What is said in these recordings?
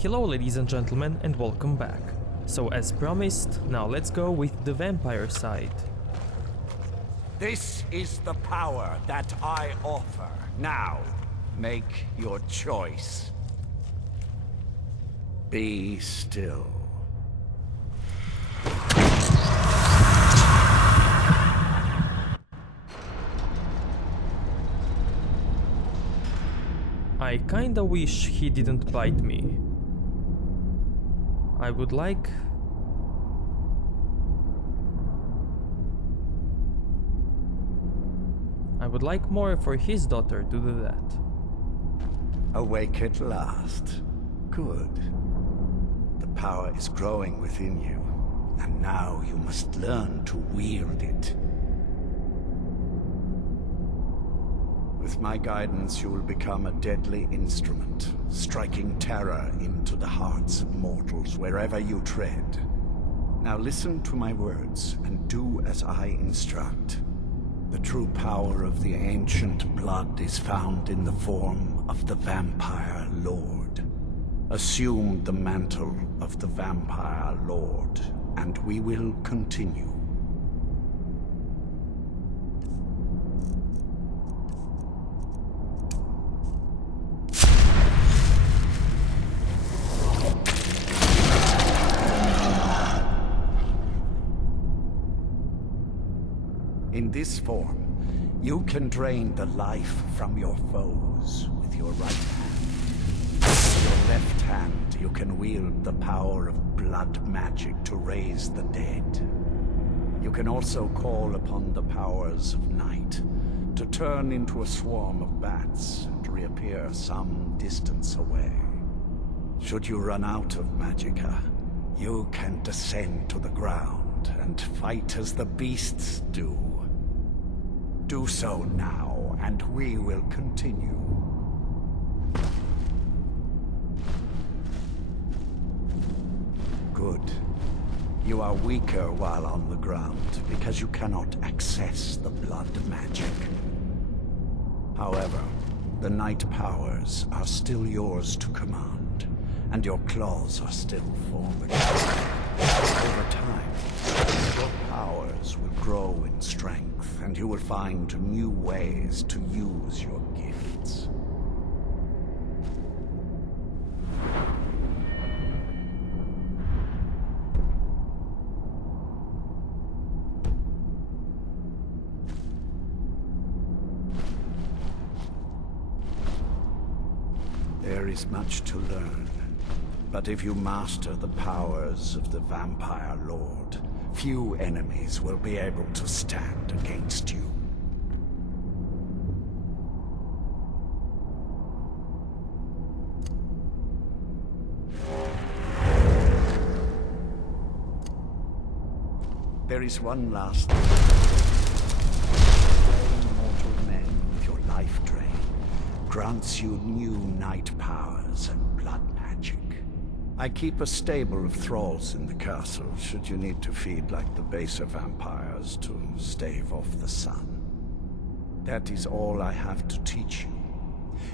Hello ladies and gentlemen and welcome back. So as promised, now let's go with the vampire side. This is the power that I offer. Now, make your choice. Be still. I kinda wish he didn't bite me. I would like... more for his daughter to do that. Awake at last. Good. The power is growing within you, and now you must learn to wield it. With my guidance, you will become a deadly instrument, striking terror into the hearts of mortals wherever you tread. Now listen to my words, and do as I instruct. The true power of the ancient blood is found in the form of the Vampire Lord. Assume the mantle of the Vampire Lord, and we will continue. In this form, you can drain the life from your foes with your right hand. With your left hand, you can wield the power of blood magic to raise the dead. You can also call upon the powers of night to turn into a swarm of bats and reappear some distance away. Should you run out of magicka, you can descend to the ground and fight as the beasts do. Do so now, and we will continue. Good. You are weaker while on the ground, because you cannot access the blood magic. However, the night powers are still yours to command, and your claws are still formidable. Over time, your powers will grow in strength, and you will find new ways to use your gifts. There is much to learn. But if you master the powers of the Vampire Lord, few enemies will be able to stand against you. There is one last thing. Slaying mortal men with your life drain grants you new night powers and blood magic. I keep a stable of thralls in the castle, should you need to feed like the baser vampires to stave off the sun. That is all I have to teach you.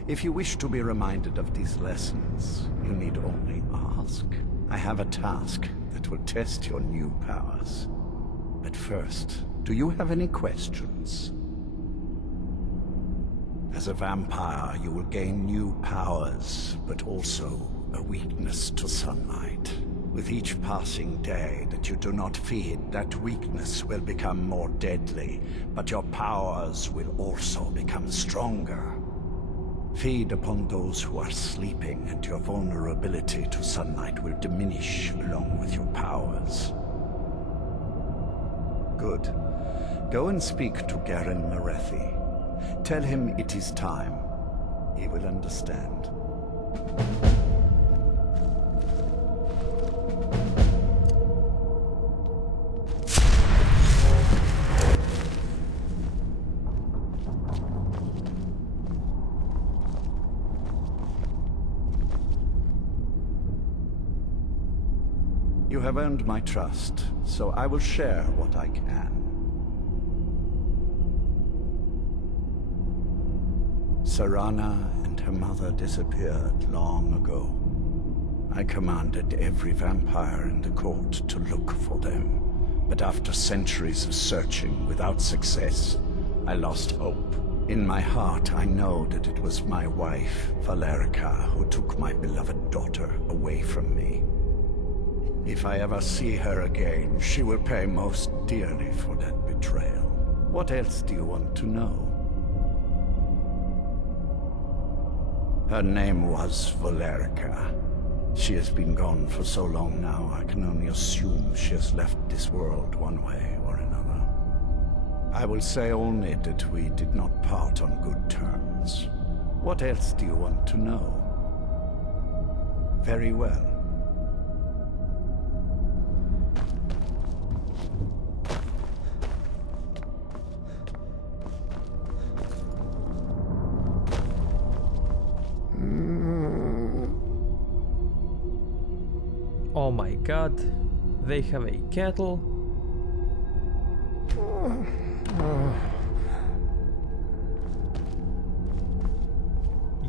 If you wish to be reminded of these lessons, you need only ask. I have a task that will test your new powers. But first, do you have any questions? As a vampire, you will gain new powers, but also a weakness to sunlight. With each passing day that you do not feed, that weakness will become more deadly, but your powers will also become stronger. Feed upon those who are sleeping, and your vulnerability to sunlight will diminish along with your powers. Good. Go and speak to Garen Marethi. Tell him it is time. He will understand. You have earned my trust, so I will share what I can. Sarana and her mother disappeared long ago. I commanded every vampire in the court to look for them. But after centuries of searching without success, I lost hope. In my heart, I know that it was my wife, Valerica, who took my beloved daughter away from me. If I ever see her again, she will pay most dearly for that betrayal. What else do you want to know? Her name was Valerica. She has been gone for so long now, I can only assume she has left this world one way or another. I will say only that we did not part on good terms. What else do you want to know? Very well. Oh my god, they have a kettle.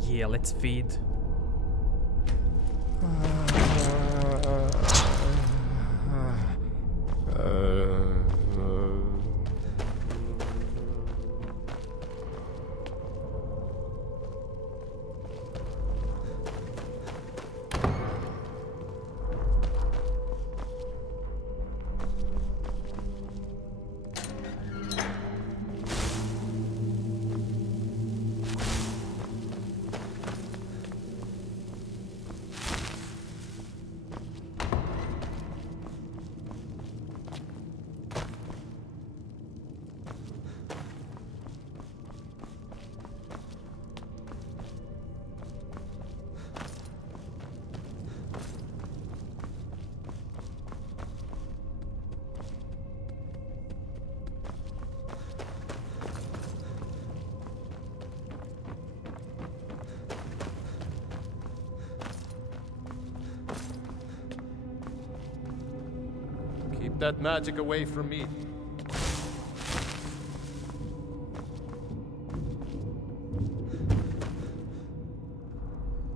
Yeah, let's feed. Keep that magic away from me.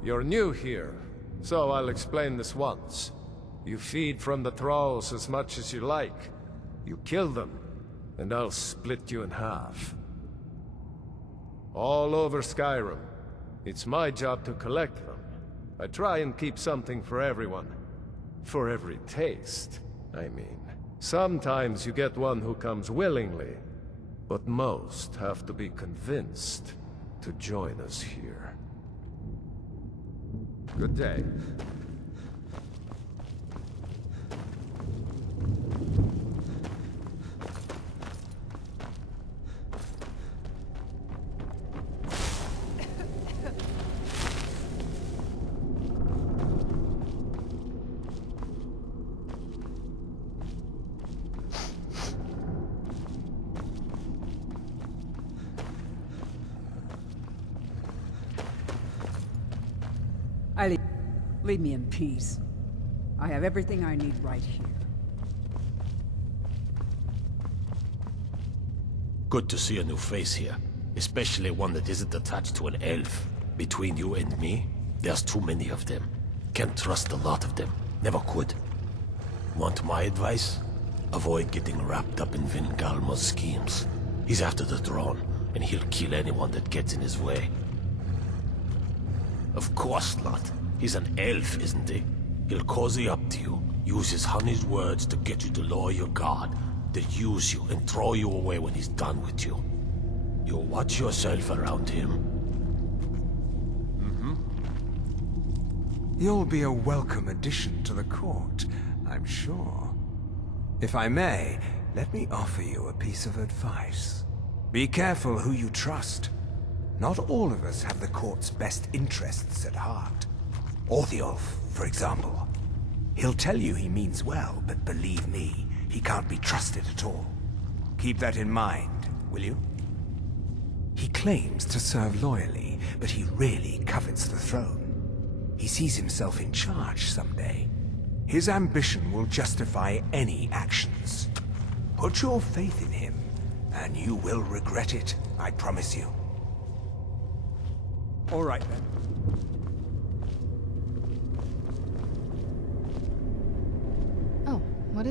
You're new here, so I'll explain this once. You feed from the thralls as much as you like. You kill them, and I'll split you in half. All over Skyrim. It's my job to collect them. I try and keep something for everyone. For every taste, I mean. Sometimes you get one who comes willingly, but most have to be convinced to join us here. Good day. Leave me in peace. I have everything I need right here. Good to see a new face here, especially one that isn't attached to an elf. Between you and me, there's too many of them. Can't trust a lot of them. Never could. Want my advice? Avoid getting wrapped up in Vingalma's schemes. He's after the throne, and he'll kill anyone that gets in his way. Of course not. He's an elf, isn't he? He'll cozy up to you, use his honey's words to get you to lower your guard, to use you and throw you away when he's done with you. You watch yourself around him. You'll be a welcome addition to the court, I'm sure. If I may, let me offer you a piece of advice. Be careful who you trust. Not all of us have the court's best interests at heart. Orthiolf, for example. He'll tell you he means well, but believe me, he can't be trusted at all. Keep that in mind, will you? He claims to serve loyally, but he really covets the throne. He sees himself in charge someday. His ambition will justify any actions. Put your faith in him, and you will regret it, I promise you. All right, then.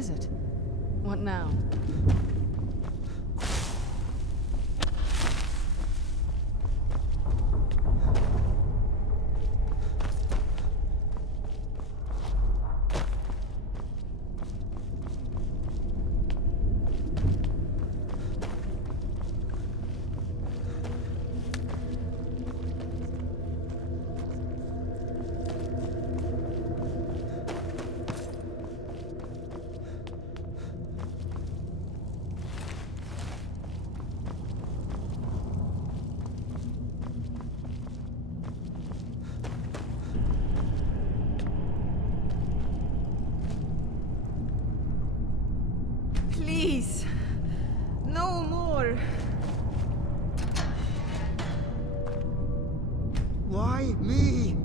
is it? What now? Please, no more. Why me?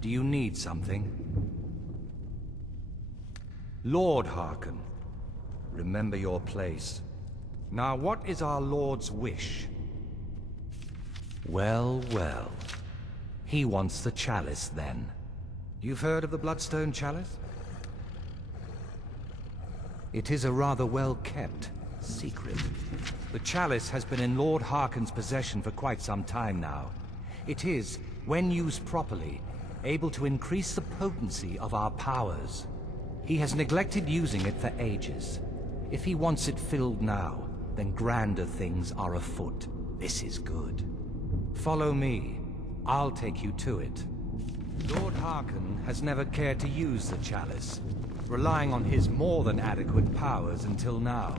Do you need something? Lord Hearken, remember your place. Now, what is our Lord's wish? Well, well. He wants the chalice, then. You've heard of the Bloodstone Chalice? It is a rather well-kept secret. The chalice has been in Lord Hearken's possession for quite some time now. It is, when used properly, able to increase the potency of our powers. He has neglected using it for ages. If he wants it filled now, then grander things are afoot. This is good. Follow me. I'll take you to it. Lord Hearken has never cared to use the chalice, relying on his more than adequate powers until now.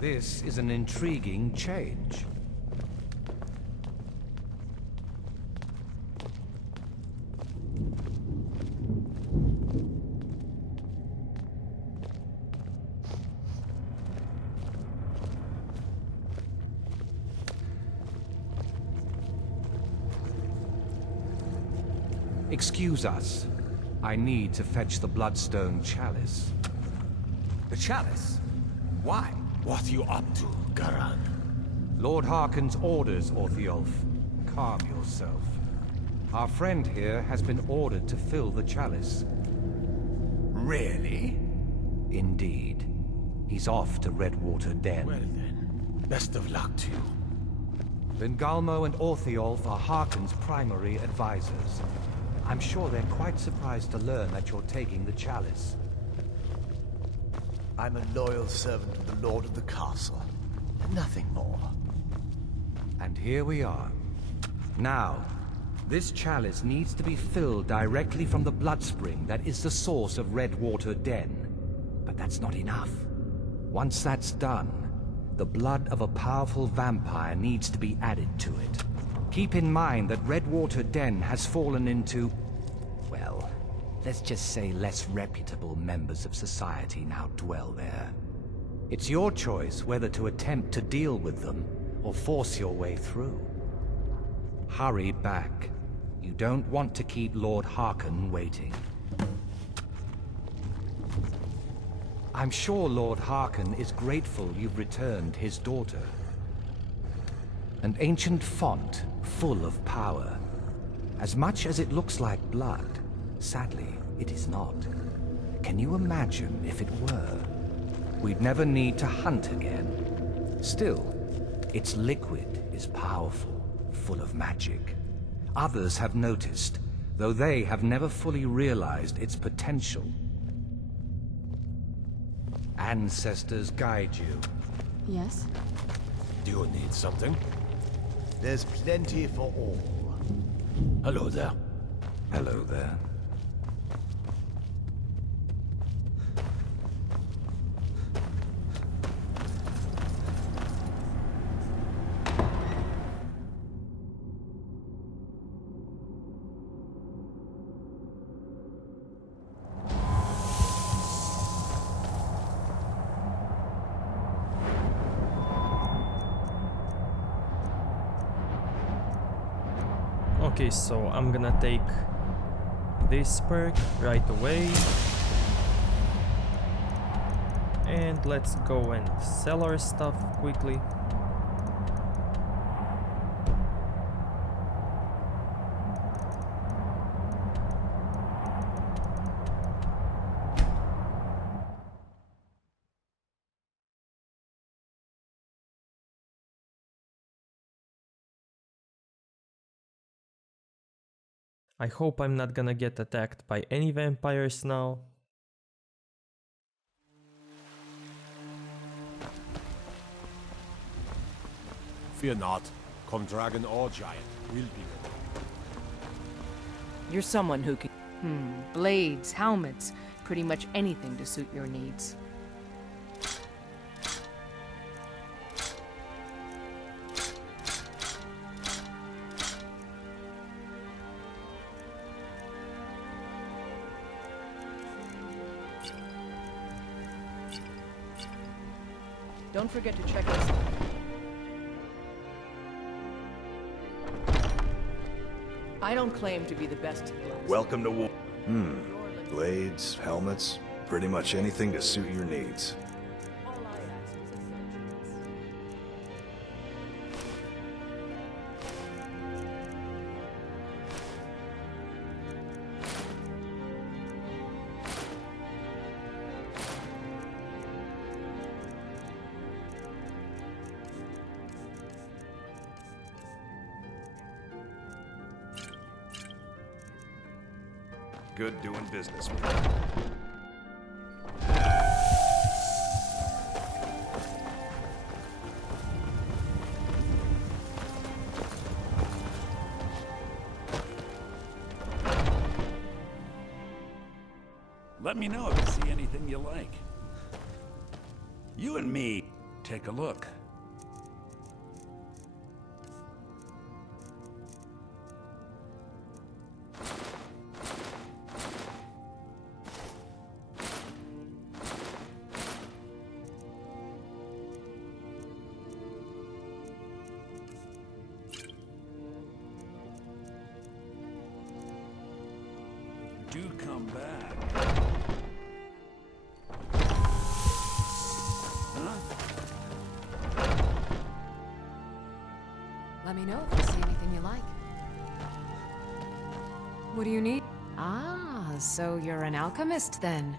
This is an intriguing change. Excuse us. I need to fetch the Bloodstone Chalice. The chalice? Why? What are you up to, Garan? Lord Hearken's orders, Orthiolf. Calm yourself. Our friend here has been ordered to fill the chalice. Really? Indeed. He's off to Redwater Den. Well then, best of luck to you. Bengalmo and Orthiolf are Hearken's primary advisors. I'm sure they're quite surprised to learn that you're taking the chalice. I'm a loyal servant of the Lord of the Castle, and nothing more. And here we are. Now, this chalice needs to be filled directly from the blood spring that is the source of Redwater Den. But that's not enough. Once that's done, the blood of a powerful vampire needs to be added to it. Keep in mind that Redwater Den has fallen into, well, let's just say less reputable members of society now dwell there. It's your choice whether to attempt to deal with them or force your way through. Hurry back. You don't want to keep Lord Hearken waiting. I'm sure Lord Hearken is grateful you've returned his daughter. An ancient font full of power. As much as it looks like blood, sadly, it is not. Can you imagine if it were? We'd never need to hunt again. Still, its liquid is powerful, full of magic. Others have noticed, though they have never fully realized its potential. Ancestors guide you. Yes? Do you need something? There's plenty for all. Hello there. Hello there. Okay, so I'm gonna take this perk right away. And let's go and sell our stuff quickly. I hope I'm not gonna get attacked by any vampires now. Fear not. Come dragon or giant, we'll be ready. You're someone who can... blades, helmets, pretty much anything to suit your needs. Don't forget to check this out. I don't claim to be the best at glass. Welcome to war. Blades, helmets, pretty much anything to suit your needs. All I ask is a fair chance. Good doing business with you. Let me know if you see anything you like. You and me, take a look. Do come back. Huh? Let me know if you see anything you like. What do you need? Ah, so you're an alchemist then.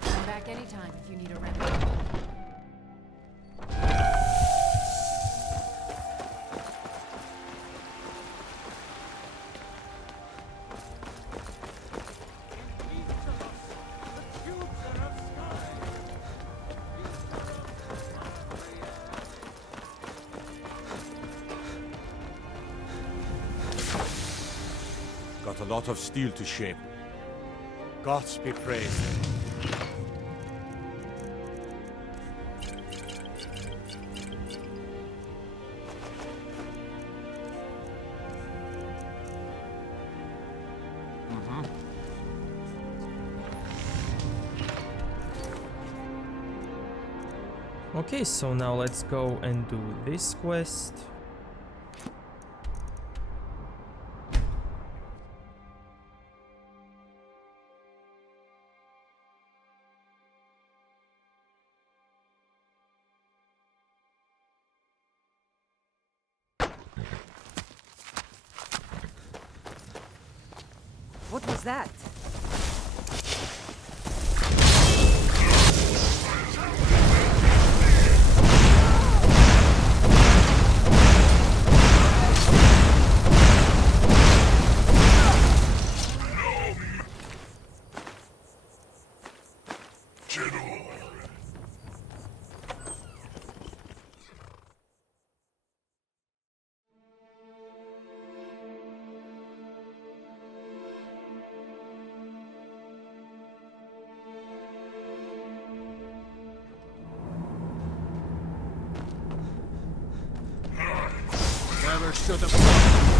Come back anytime if you need a remedy. Got a lot of steel to shape. Gods be praised. Okay, so now let's go and do this quest. What was that? never should have.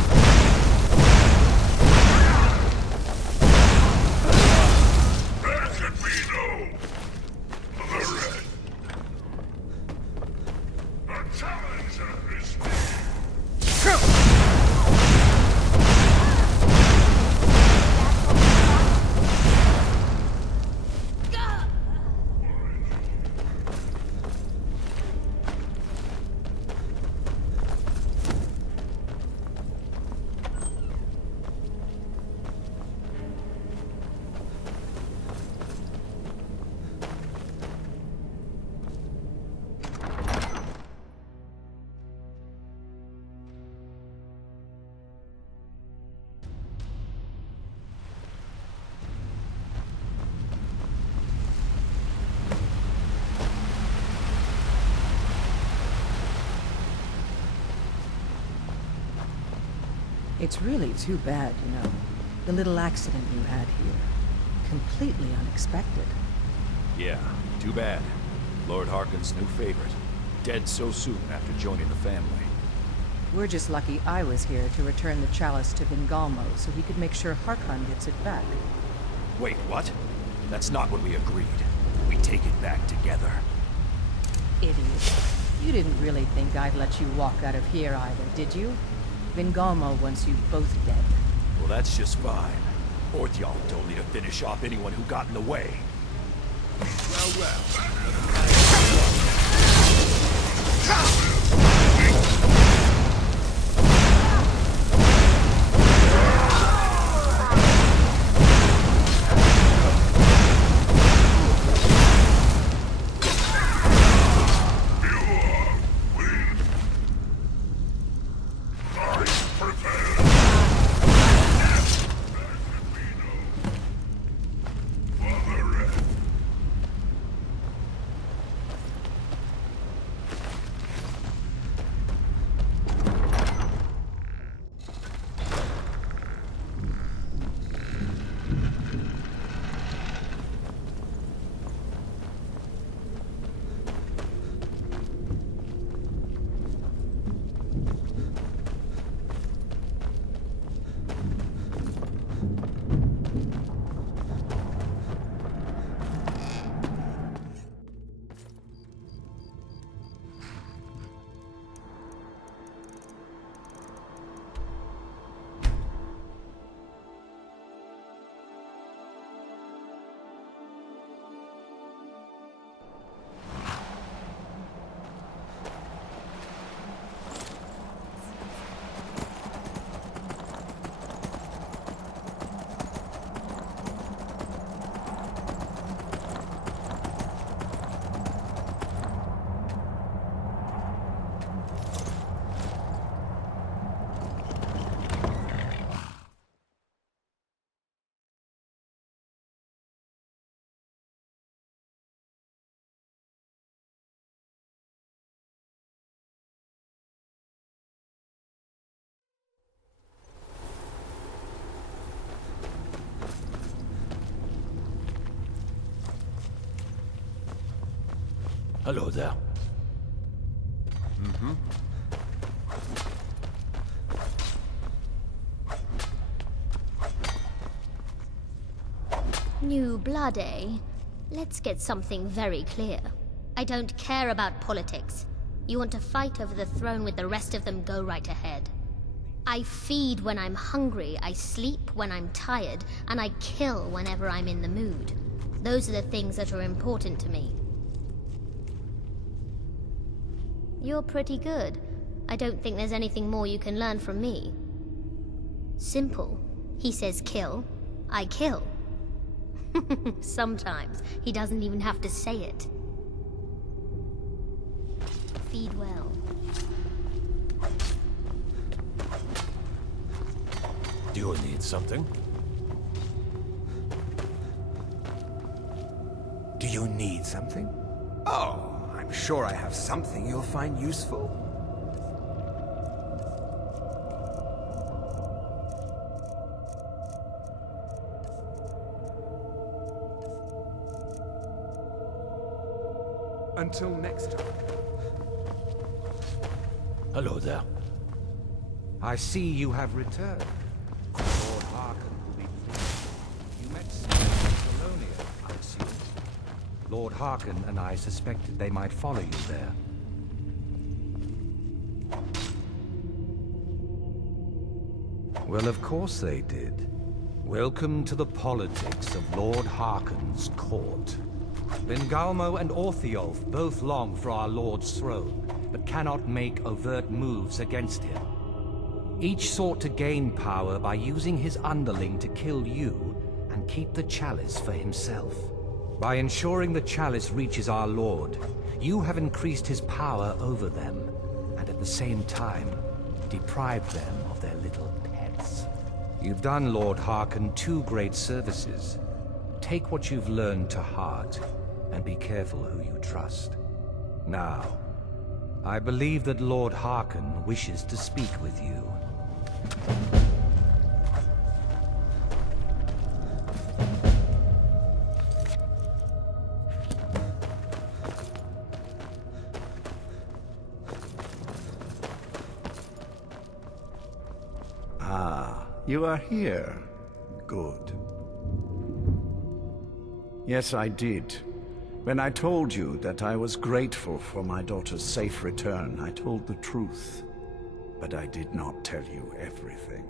It's really too bad, you know. The little accident you had here. Completely unexpected. Yeah, too bad. Lord Harkon's new favorite. Dead so soon after joining the family. We're just lucky I was here to return the chalice to Vingalmo so he could make sure Harkon gets it back. Wait, what? That's not what we agreed. We take it back together. Idiot. You didn't really think I'd let you walk out of here either, did you? Vingalmo wants you both dead. Well, that's just fine. Orthyal told me to finish off anyone who got in the way. Well, well. Hello there. New blood, eh? Let's get something very clear. I don't care about politics. You want to fight over the throne with the rest of them, go right ahead. I feed when I'm hungry, I sleep when I'm tired, and I kill whenever I'm in the mood. Those are the things that are important to me. You're pretty good. I don't think there's anything more you can learn from me. Simple. He says kill, I kill. Sometimes he doesn't even have to say it. Feed well. Do you need something? Do you need something? Oh, I'm sure I have something you'll find useful. Until next time. Hello there. I see you have returned. Lord Harkon will be pleased. You met Colonia, I assume. Lord Harkon and I suspected they might follow you there. Well, of course they did. Welcome to the politics of Lord Harkon's court. Vindgalmo and Orthiolf both long for our Lord's throne, but cannot make overt moves against him. Each sought to gain power by using his underling to kill you and keep the chalice for himself. By ensuring the chalice reaches our Lord, you have increased his power over them, and at the same time, deprived them of their little pets. You've done Lord Harkon 2 great services. Take what you've learned to heart, and be careful who you trust. Now, I believe that Lord Harkon wishes to speak with you. Ah, you are here. Good. Yes, I did. When I told you that I was grateful for my daughter's safe return, I told the truth. But I did not tell you everything.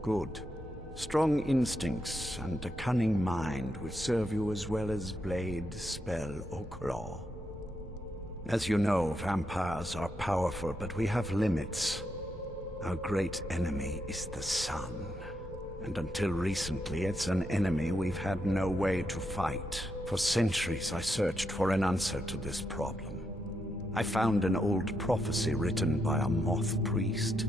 Good. Strong instincts and a cunning mind will serve you as well as blade, spell, or claw. As you know, vampires are powerful, but we have limits. Our great enemy is the sun. And until recently, it's an enemy we've had no way to fight. For centuries, I searched for an answer to this problem. I found an old prophecy written by a moth priest,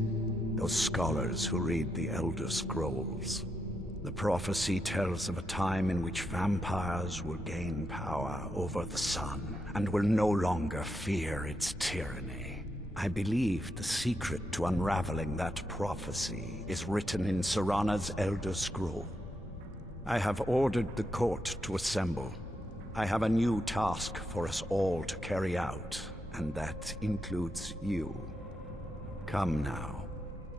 those scholars who read the Elder Scrolls. The prophecy tells of a time in which vampires will gain power over the sun and will no longer fear its tyranny. I believe the secret to unraveling that prophecy is written in Serana's Elder Scroll. I have ordered the court to assemble. I have a new task for us all to carry out, and that includes you. Come now,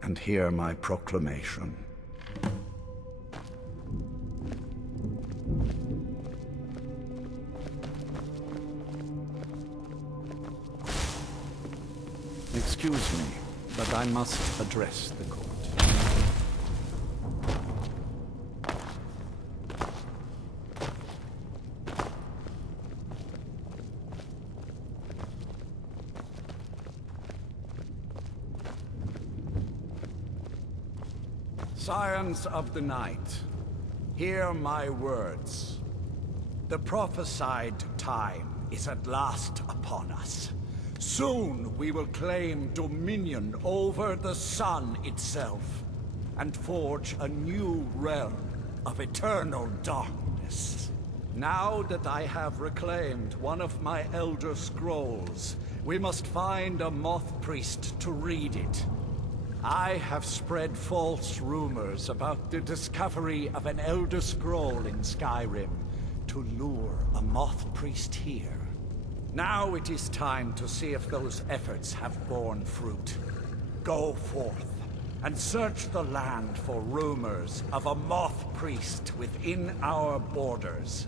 and hear my proclamation. Excuse me, but I must address the court. Scions of the night, hear my words. The prophesied time is at last upon us. Soon we will claim dominion over the sun itself, and forge a new realm of eternal darkness. Now that I have reclaimed one of my Elder Scrolls, we must find a moth priest to read it. I have spread false rumors about the discovery of an Elder Scroll in Skyrim to lure a moth priest here. Now it is time to see if those efforts have borne fruit. Go forth and search the land for rumors of a moth priest within our borders.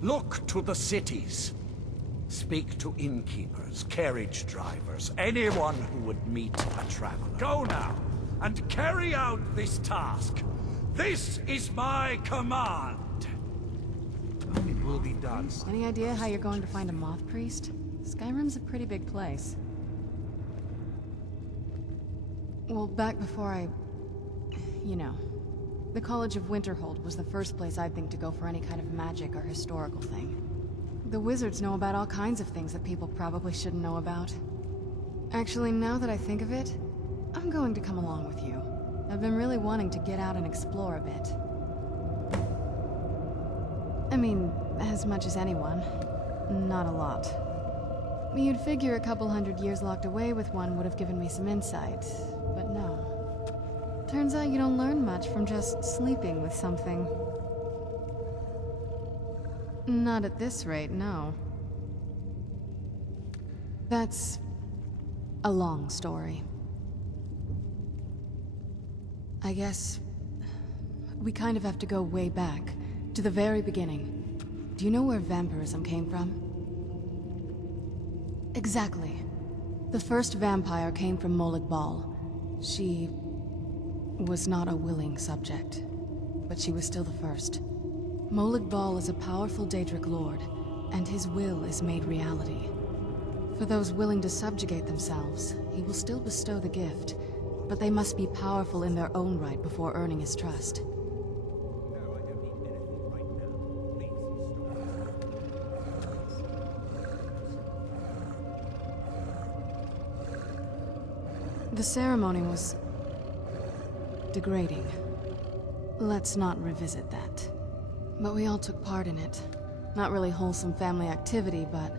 Look to the cities. Speak to innkeepers, carriage drivers, anyone who would meet a traveler. Go now, and carry out this task. This is my command. It will be done. Any idea how you're going to find a moth priest? Skyrim's a pretty big place. Well, back before you know, the College of Winterhold was the first place I'd think to go for any kind of magic or historical thing. The wizards know about all kinds of things that people probably shouldn't know about. Actually, now that I think of it, I'm going to come along with you. I've been really wanting to get out and explore a bit. I mean, as much as anyone. Not a lot. You'd figure a couple hundred years locked away with one would have given me some insight, but no. Turns out you don't learn much from just sleeping with something. Not at this rate, no. That's a long story. I guess we kind of have to go way back, to the very beginning. Do you know where vampirism came from? Exactly. The first vampire came from Molag Bal. She was not a willing subject, but she was still the first. Molag Bal is a powerful Daedric lord, and his will is made reality. For those willing to subjugate themselves, he will still bestow the gift, but they must be powerful in their own right before earning his trust. The ceremony was degrading. Let's not revisit that. But we all took part in it. Not really wholesome family activity, but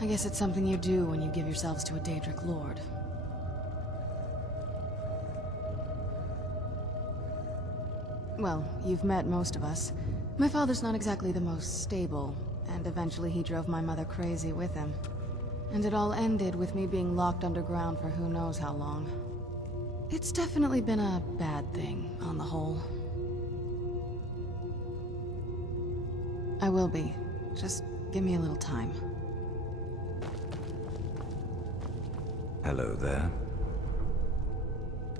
I guess it's something you do when you give yourselves to a Daedric lord. Well, you've met most of us. My father's not exactly the most stable, and eventually he drove my mother crazy with him. And it all ended with me being locked underground for who knows how long. It's definitely been a bad thing, on the whole. I will be. Just give me a little time. Hello there.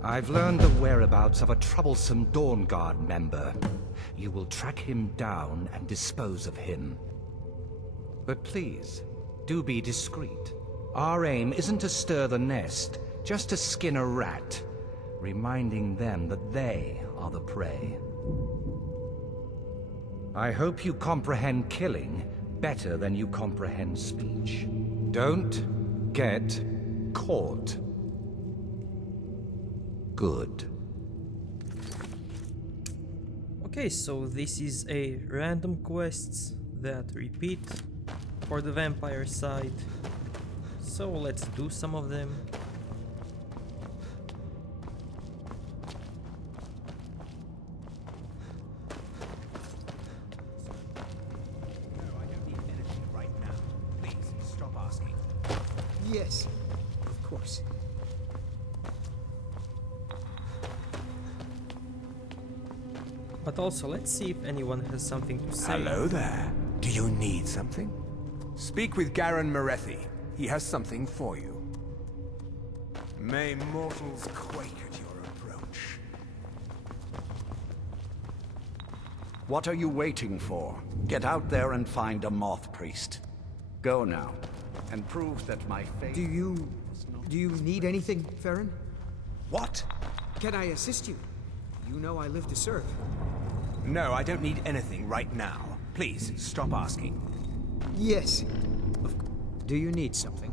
I've learned the whereabouts of a troublesome Dawnguard member. You will track him down and dispose of him. But please, do be discreet. Our aim isn't to stir the nest, just to skin a rat, reminding them that they are the prey. I hope you comprehend killing better than you comprehend speech. Don't get caught. Good. Okay, so this is a random quests that repeat for the vampire side. So let's do some of them. Yes, of course. But also, let's see if anyone has something to say. Hello there. Do you need something? Speak with Garen Merethi. He has something for you. May mortals quake at your approach. What are you waiting for? Get out there and find a moth priest. Go now, and prove that my faith... Do you need anything, Farron? What? Can I assist you? You know I live to serve. No, I don't need anything right now. Please, stop asking. Yes. Do you need something?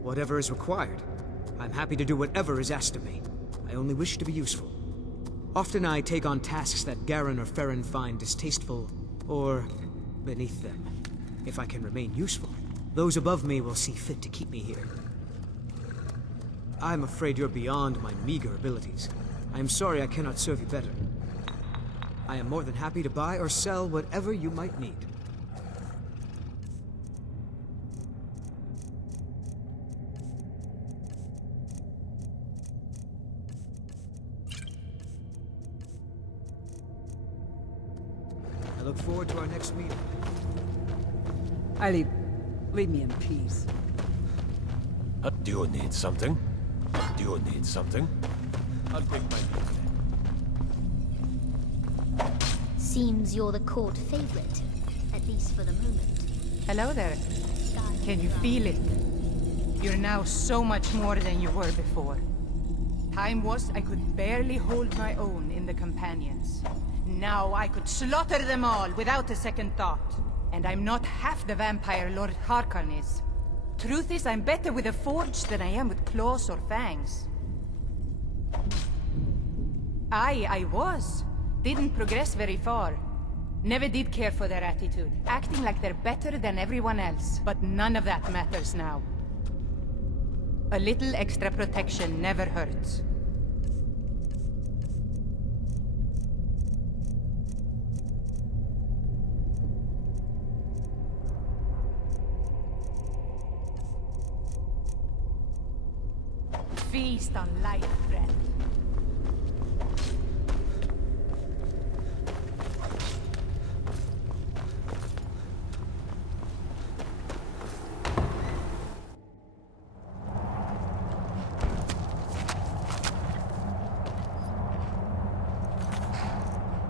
Whatever is required. I'm happy to do whatever is asked of me. I only wish to be useful. Often I take on tasks that Garen or Farron find distasteful, or beneath them. If I can remain useful, those above me will see fit to keep me here. I'm afraid you're beyond my meager abilities. I am sorry I cannot serve you better. I am more than happy to buy or sell whatever you might need. I look forward to our next meeting. Leave me in peace. Do you need something? Do you need something? I'll take my leave. Seems you're the court favorite, at least for the moment. Hello there. Can you feel it? You're now so much more than you were before. Time was I could barely hold my own in the Companions. Now I could slaughter them all without a second thought. And I'm not half the vampire Lord Harkon is. Truth is, I'm better with a forge than I am with claws or fangs. I was. Didn't progress very far. Never did care for their attitude, acting like they're better than everyone else. But none of that matters now. A little extra protection never hurts. Feast on life, friend.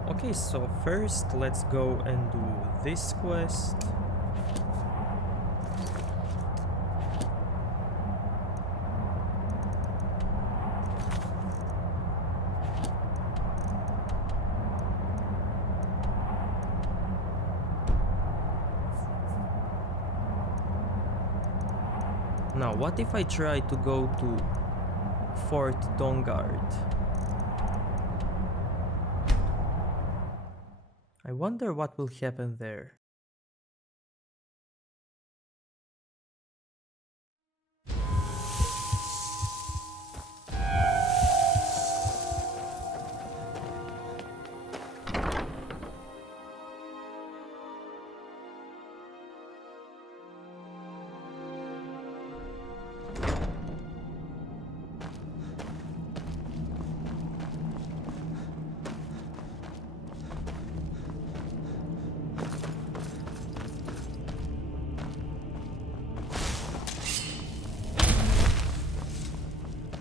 Okay, so first let's go and do this quest. Now, what if I try to go to Fort Dawnguard? I wonder what will happen there.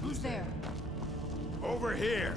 Who's there? Over here!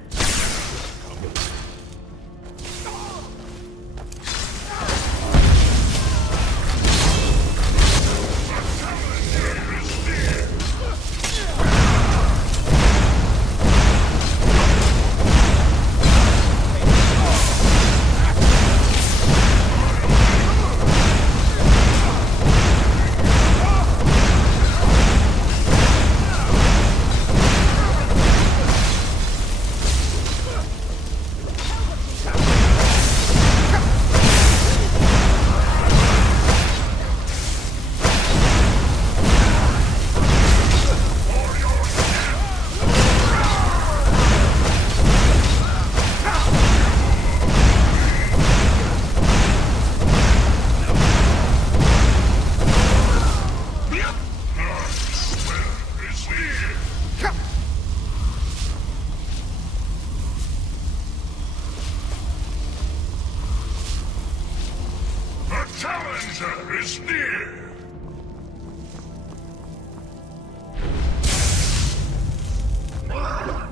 is near!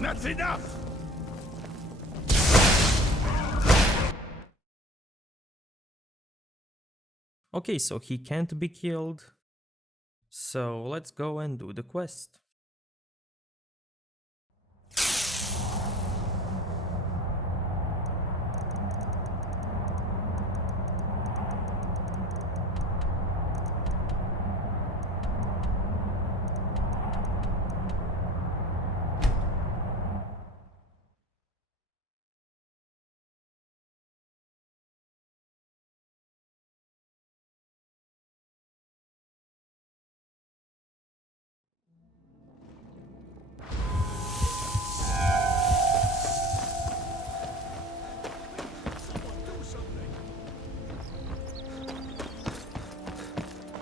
That's enough! Okay, so he can't be killed. So let's go and do the quest.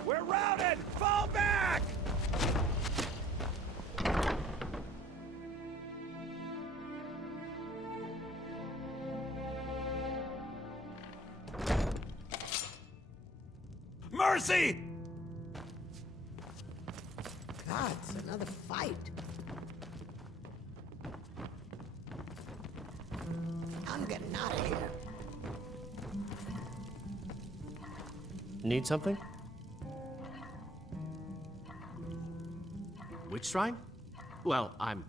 We're routed! Fall back! Mercy! God, it's another fight. I'm getting out of here. Need something? Which shrine? Well, I'm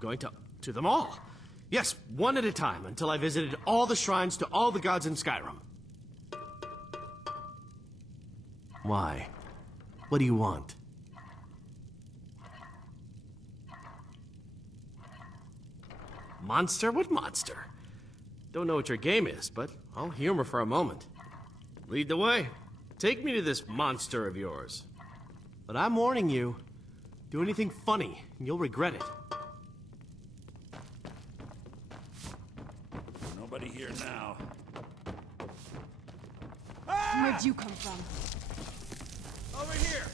going to them all. Yes, one at a time, until I visited all the shrines to all the gods in Skyrim. Why? What do you want? Monster? What monster? Don't know what your game is, but I'll humor for a moment. Lead the way. Take me to this monster of yours. But I'm warning you, do anything funny, and you'll regret it. Nobody here now. Where'd you come from? Over here!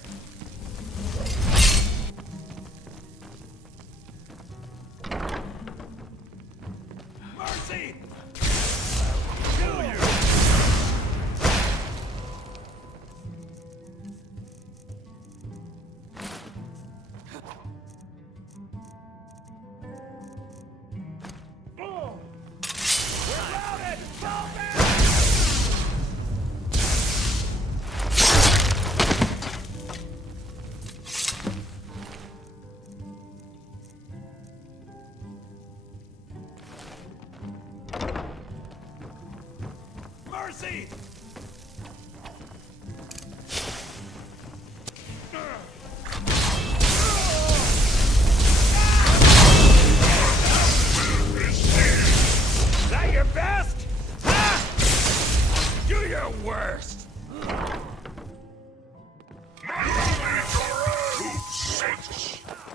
first!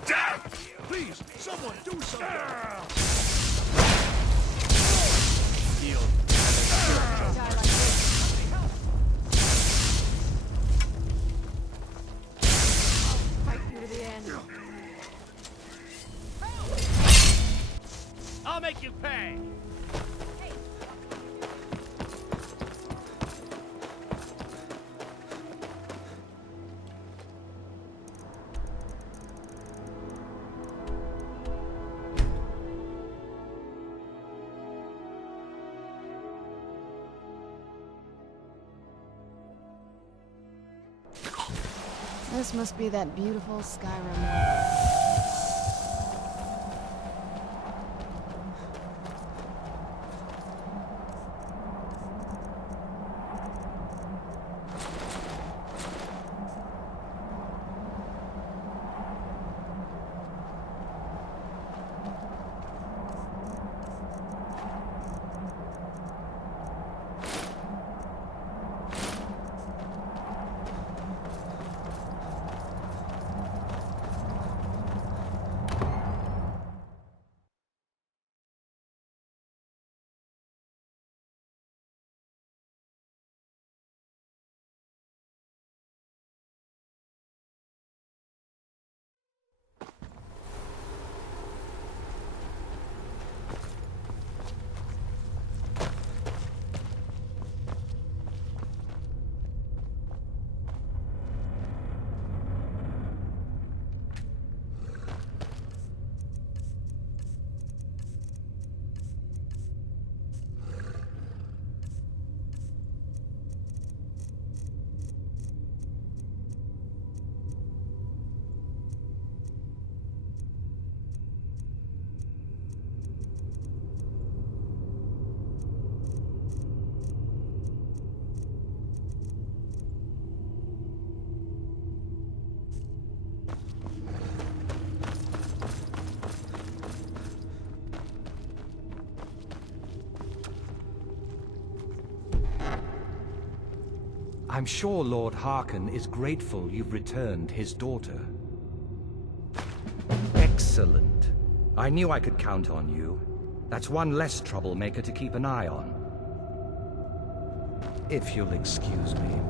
Damn! Please, someone do something! Fight you to the end. I'll make you pay! This must be that beautiful Skyrim world. I'm sure Lord Harkon is grateful you've returned his daughter. Excellent. I knew I could count on you. That's one less troublemaker to keep an eye on. If you'll excuse me.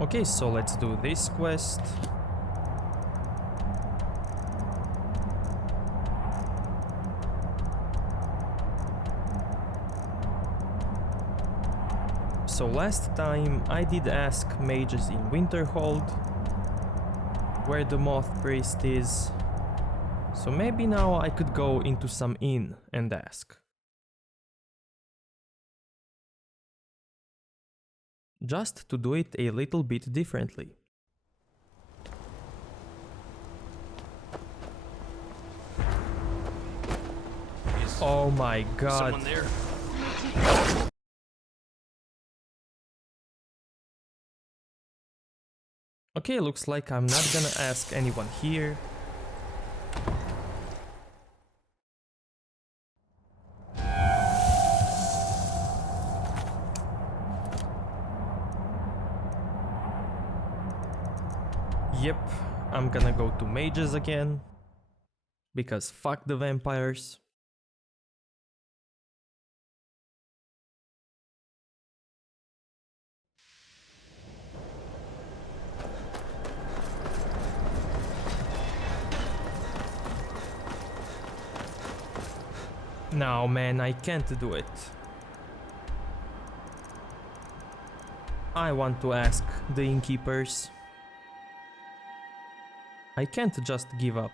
Okay, so let's do this quest. So last time I did ask mages in Winterhold where the Moth Priest is. So maybe now I could go into some inn and ask. Just to do it a little bit differently. Oh my god. Someone there? Okay, looks like I'm not gonna ask anyone here. Yep, I'm gonna go to mages again, because fuck the vampires. No man, I can't do it. I want to ask the innkeepers. I can't just give up.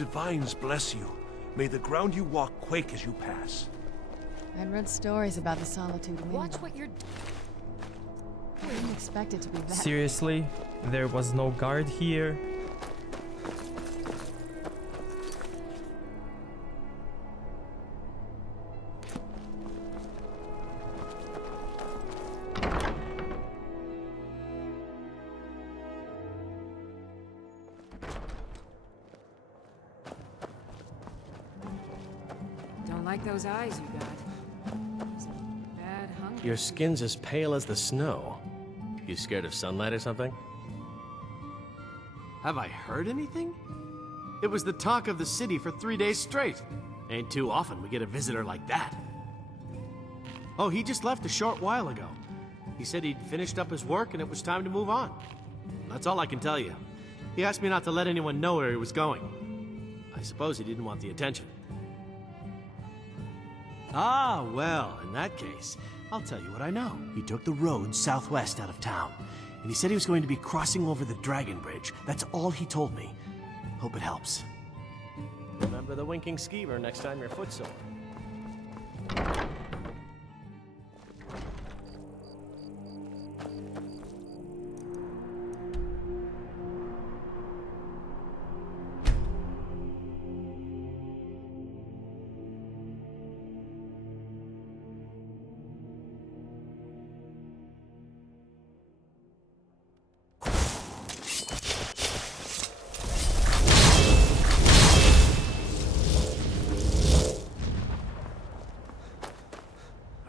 divines bless you. May the ground you walk quake as you pass. I'd read stories about the Solitude Wind. Watch what you're... I didn't expect it to be that. Seriously? There was no guard here? Don't like those eyes you got. Bad hunger. Your skin's as pale as the snow. You scared of sunlight or something? Have I heard anything? It was the talk of the city for 3 days straight. Ain't too often we get a visitor like that. Oh, he just left a short while ago. He said he'd finished up his work and it was time to move on. That's all I can tell you. He asked me not to let anyone know where he was going. I suppose he didn't want the attention. Ah, well, in that case, I'll tell you what I know. He took the road southwest out of town, and he said he was going to be crossing over the Dragon Bridge. That's all he told me. Hope it helps. Remember the winking skeever next time you're footsore.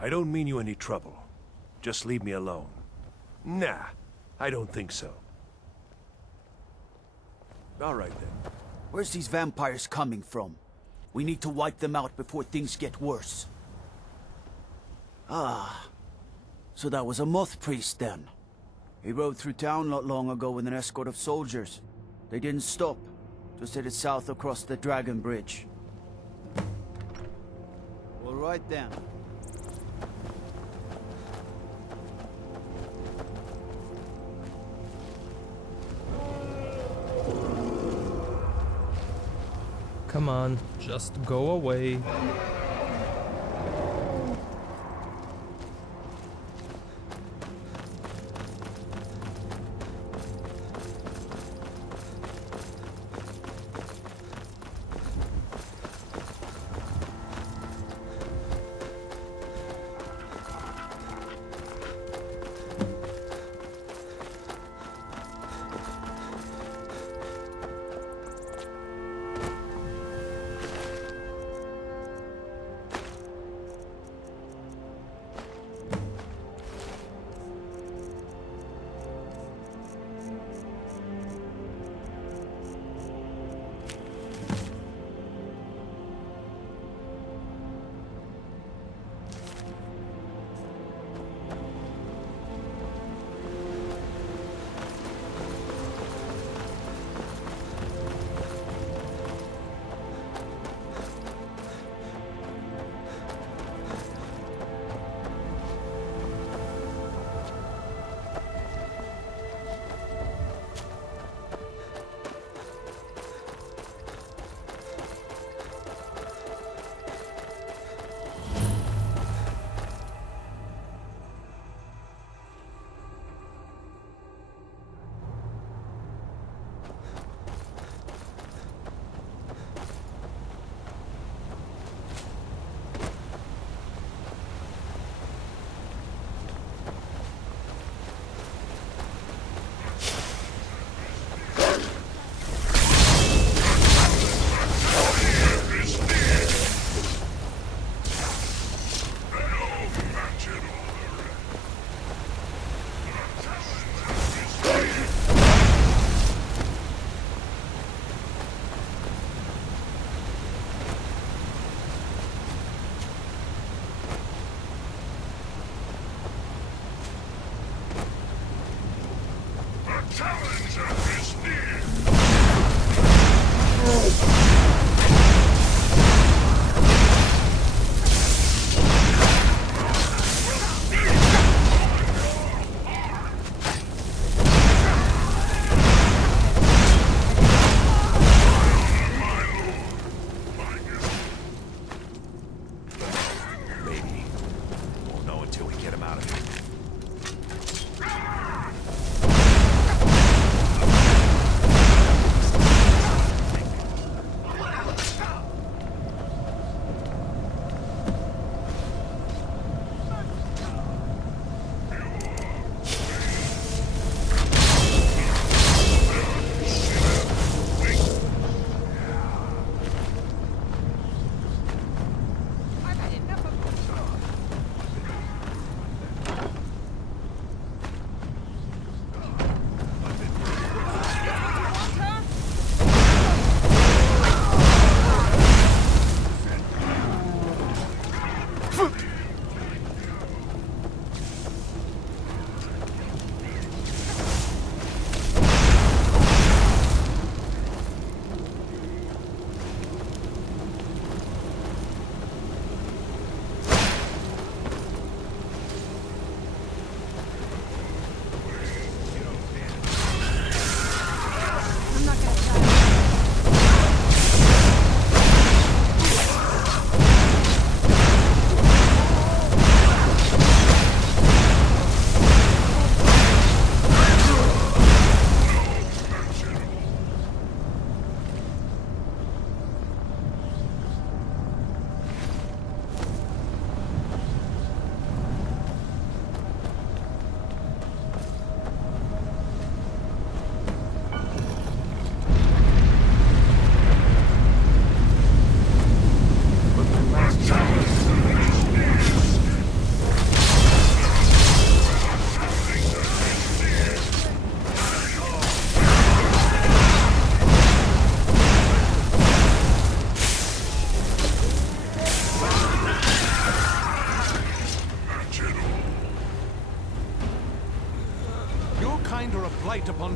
I don't mean you any trouble. Just leave me alone. Nah, I don't think so. All right then. Where's these vampires coming from? We need to wipe them out before things get worse. Ah, so that was a moth priest then. He rode through town not long ago with an escort of soldiers. They didn't stop, just headed south across the Dragon Bridge. All right then. Come on, just go away.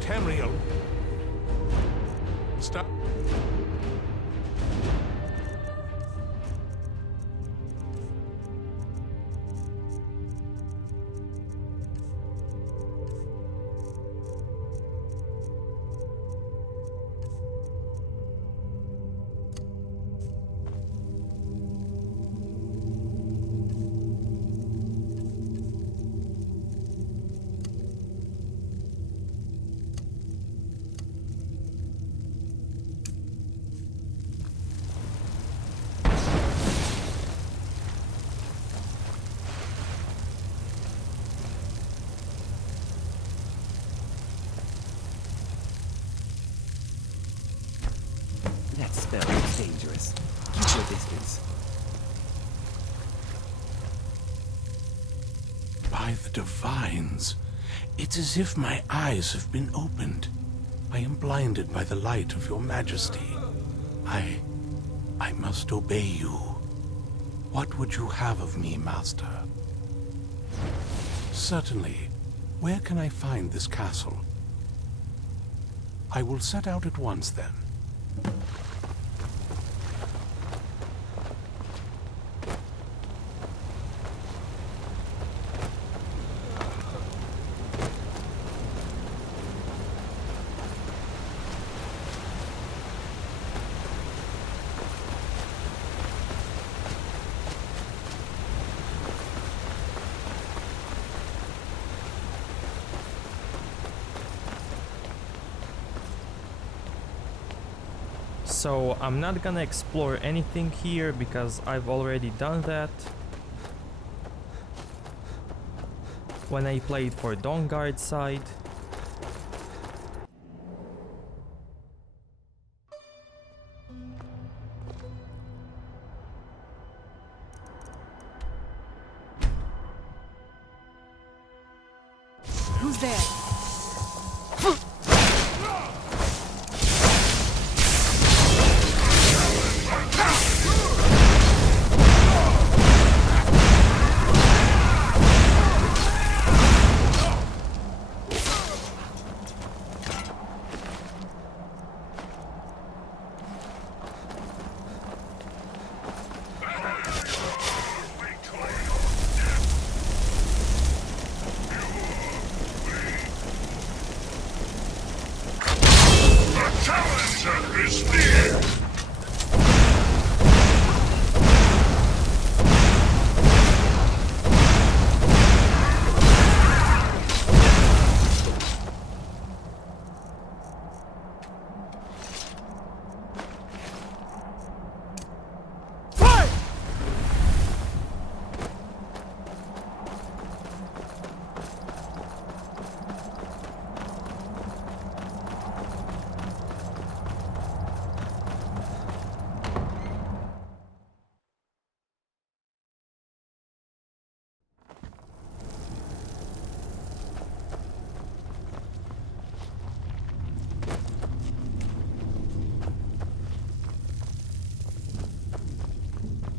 Tamriel. Stop. That spell is dangerous. Keep your distance. By the divines, it's as if my eyes have been opened. I am blinded by the light of your majesty. I must obey you. What would you have of me, master? Certainly. Where can I find this castle? I will set out at once, then. So I'm not gonna explore anything here because I've already done that when I played for Dawnguard side. Who's there?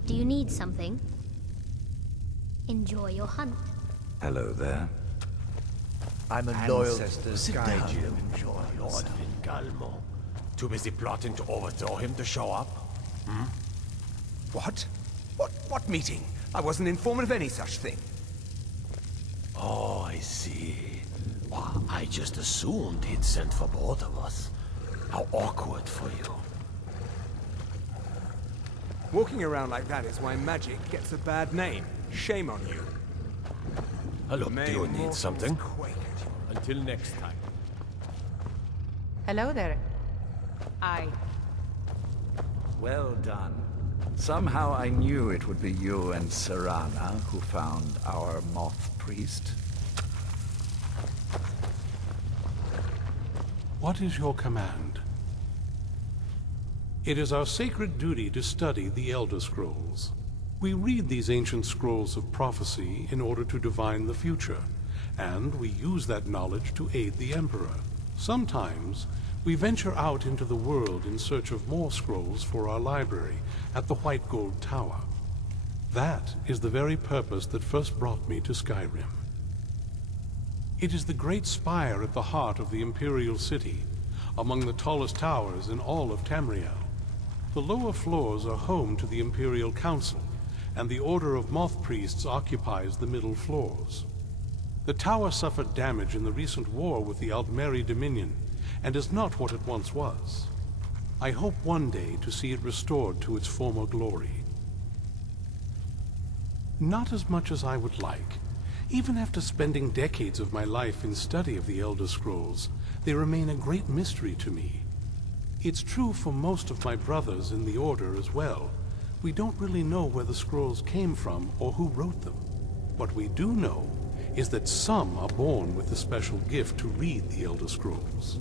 Do you need something? Enjoy your hunt. Hello there. I'm a Ancestors loyal... guide you. Enjoy, Lord Vingalmo. Too busy plotting to overthrow him to show up? Hmm? What? What meeting? I wasn't informed of any such thing. Oh, I see. Well, I just assumed he'd sent for both of us. How awkward for you. Walking around like that is why magic gets a bad name. Shame on you. Look, do you need something? Until next time. Hello there. Well done. Somehow I knew it would be you and Serana who found our moth priest. What is your command? It is our sacred duty to study the Elder Scrolls. We read these ancient scrolls of prophecy in order to divine the future, and we use that knowledge to aid the Emperor. Sometimes, we venture out into the world in search of more scrolls for our library at the White Gold Tower. That is the very purpose that first brought me to Skyrim. It is the great spire at the heart of the Imperial City, among the tallest towers in all of Tamriel. The lower floors are home to the Imperial Council, and the Order of Moth Priests occupies the middle floors. The tower suffered damage in the recent war with the Altmeri Dominion, and is not what it once was. I hope one day to see it restored to its former glory. Not as much as I would like. Even after spending decades of my life in study of the Elder Scrolls, they remain a great mystery to me. It's true for most of my brothers in the Order as well. We don't really know where the scrolls came from or who wrote them. What we do know is that some are born with the special gift to read the Elder Scrolls.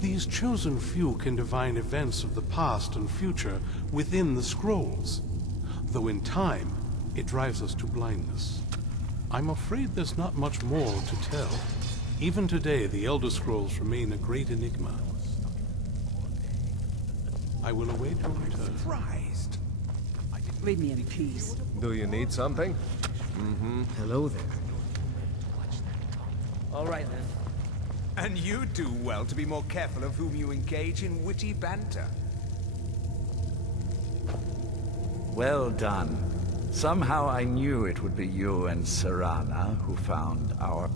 These chosen few can divine events of the past and future within the scrolls, though in time, it drives us to blindness. I'm afraid there's not much more to tell. Even today, the Elder Scrolls remain a great enigma. I will await your return. Surprised. Leave me in peace. Do you need something? Hello there. All right, then. And you do well to be more careful of whom you engage in witty banter. Well done. Somehow I knew it would be you and Serana who found our...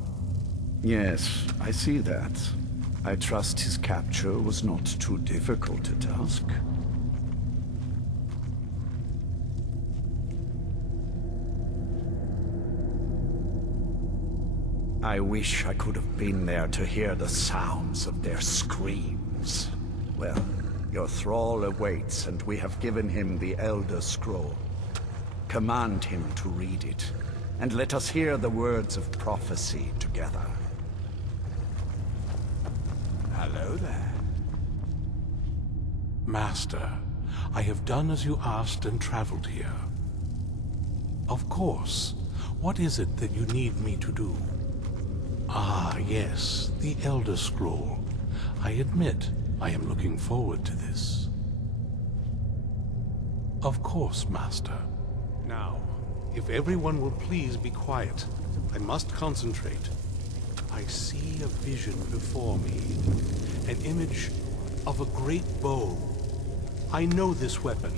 Yes, I see that. I trust his capture was not too difficult a task. I wish I could have been there to hear the sounds of their screams. Well, your thrall awaits, and we have given him the Elder Scroll. Command him to read it, and let us hear the words of prophecy together. Hello there. Master, I have done as you asked and traveled here. Of course. What is it that you need me to do? Ah, yes, the Elder Scroll. I admit, I am looking forward to this. Of course, Master. Now, if everyone will please be quiet, I must concentrate. I see a vision before me, an image of a great bow. I know this weapon.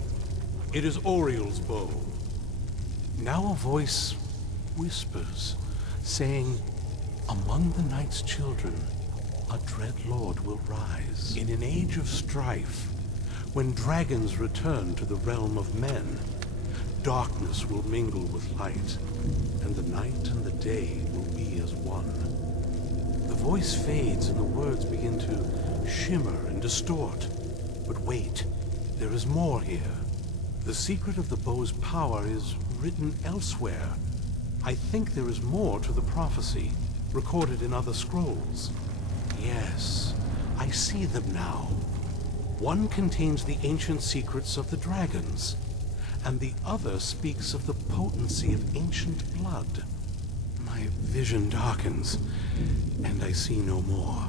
It is Oriel's bow. Now a voice whispers, saying, among the Night's children, a dread lord will rise. In an age of strife, when dragons return to the realm of men, darkness will mingle with light, and the night and the day will be as one. The voice fades and the words begin to shimmer and distort. But wait, there is more here. The secret of the bow's power is written elsewhere. I think there is more to the prophecy, recorded in other scrolls. Yes, I see them now. One contains the ancient secrets of the dragons, and the other speaks of the potency of ancient blood. My vision darkens, and I see no more.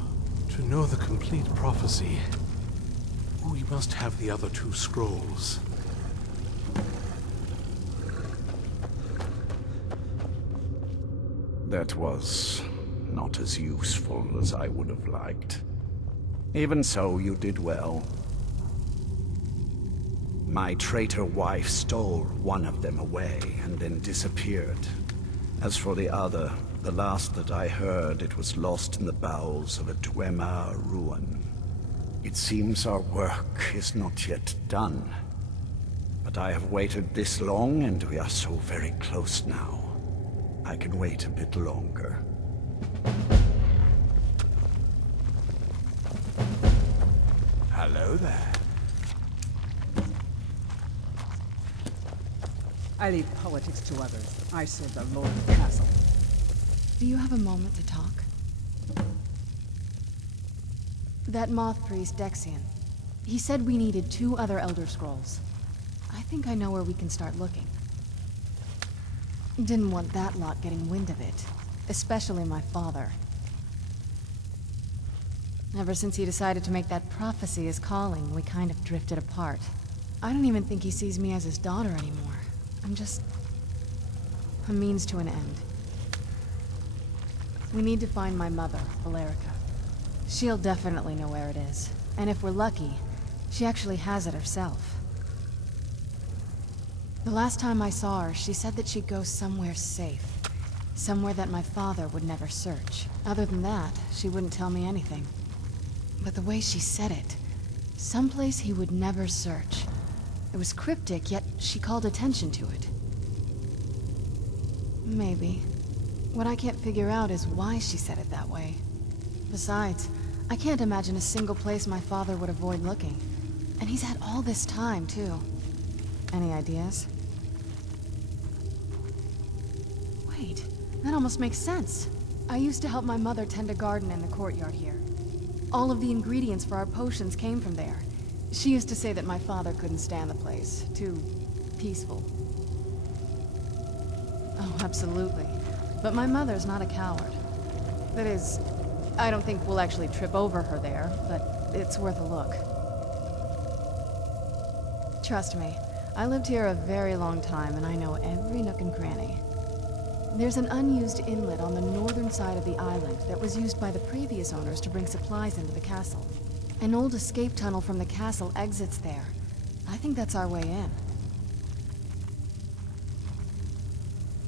To know the complete prophecy, we must have the other two scrolls. That was not as useful as I would have liked. Even so, you did well. My traitor wife stole one of them away and then disappeared. As for the other, the last that I heard, it was lost in the bowels of a Dwemer ruin. It seems our work is not yet done. But I have waited this long, and we are so very close now. I can wait a bit longer. Hello there. I leave politics to others. I serve the Lord of the Castle. Do you have a moment to talk? That moth priest, Dexian. He said we needed 2 other Elder Scrolls. I think I know where we can start looking. Didn't want that lot getting wind of it. Especially my father. Ever since he decided to make that prophecy his calling, we kind of drifted apart. I don't even think he sees me as his daughter anymore. I'm just a means to an end. We need to find my mother, Valerica. She'll definitely know where it is. And if we're lucky, she actually has it herself. The last time I saw her, she said that she'd go somewhere safe. Somewhere that my father would never search. Other than that, she wouldn't tell me anything. But the way she said it, someplace he would never search. It was cryptic, yet she called attention to it. Maybe. What I can't figure out is why she said it that way. Besides, I can't imagine a single place my father would avoid looking. And he's had all this time, too. Any ideas? Wait, that almost makes sense. I used to help my mother tend a garden in the courtyard here. All of the ingredients for our potions came from there. She used to say that my father couldn't stand the place. Too peaceful. Oh, absolutely. But my mother's not a coward. That is, I don't think we'll actually trip over her there, but it's worth a look. Trust me, I lived here a very long time and I know every nook and cranny. There's an unused inlet on the northern side of the island that was used by the previous owners to bring supplies into the castle. An old escape tunnel from the castle exits there. I think that's our way in.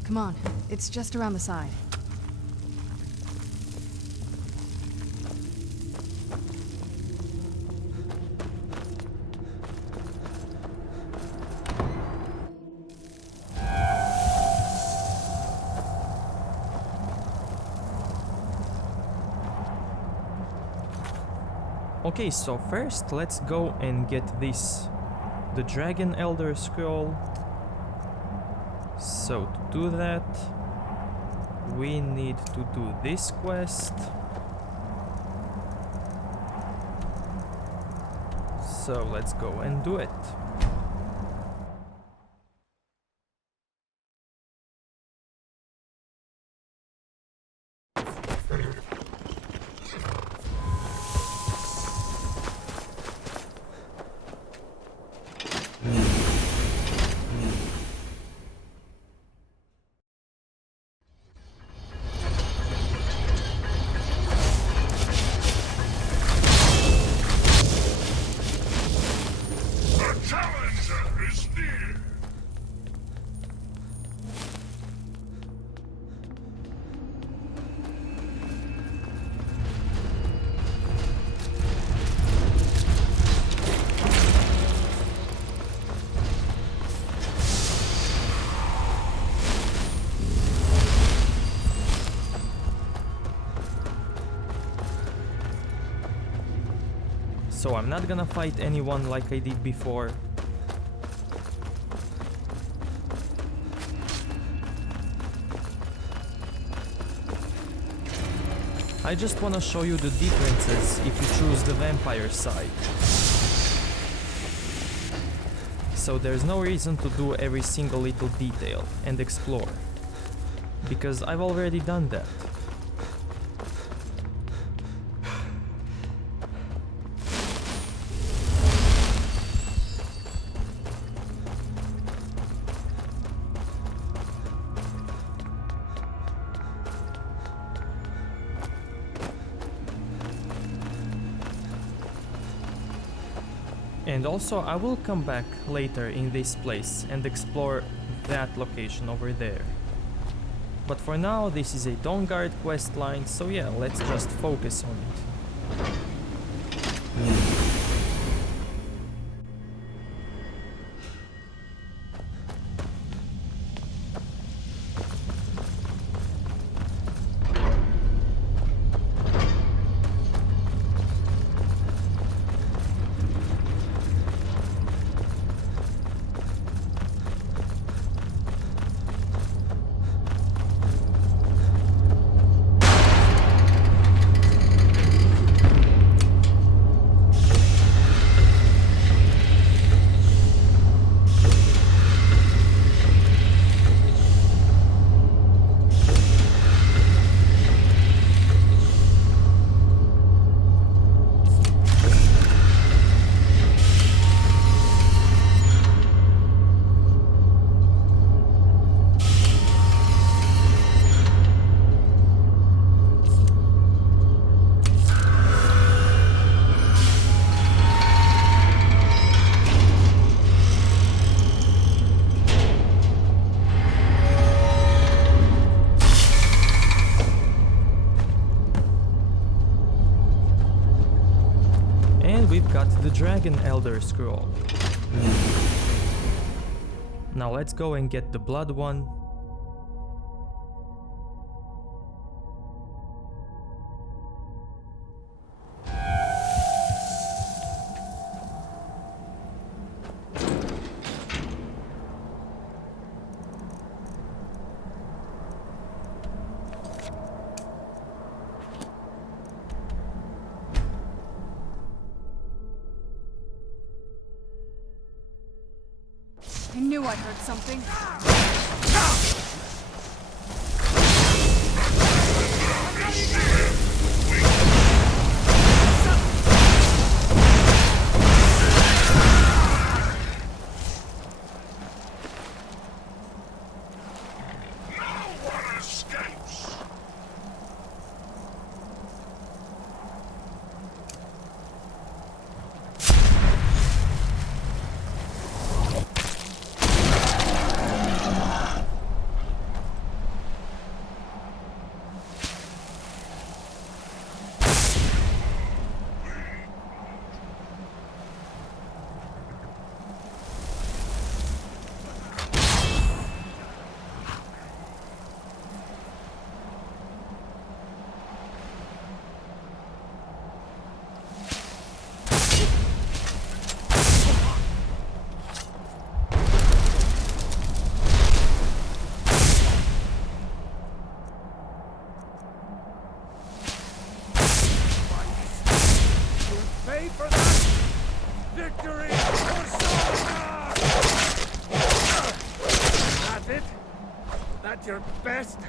Come on, it's just around the side. Okay, so first let's go and get this, the Dragon Elder Scroll. So to do that, we need to do this quest. So let's go and do it. So I'm not gonna fight anyone like I did before. I just wanna show you the differences if you choose the vampire side. So there's no reason to do every single little detail and explore, because I've already done that. And also I will come back later in this place and explore that location over there. But for now this is a Dawnguard questline, so yeah, let's just focus on it. got the Dragon Elder Scroll. Now let's go and get the blood one. I knew I heard something. For that victory or That's it? That's your best?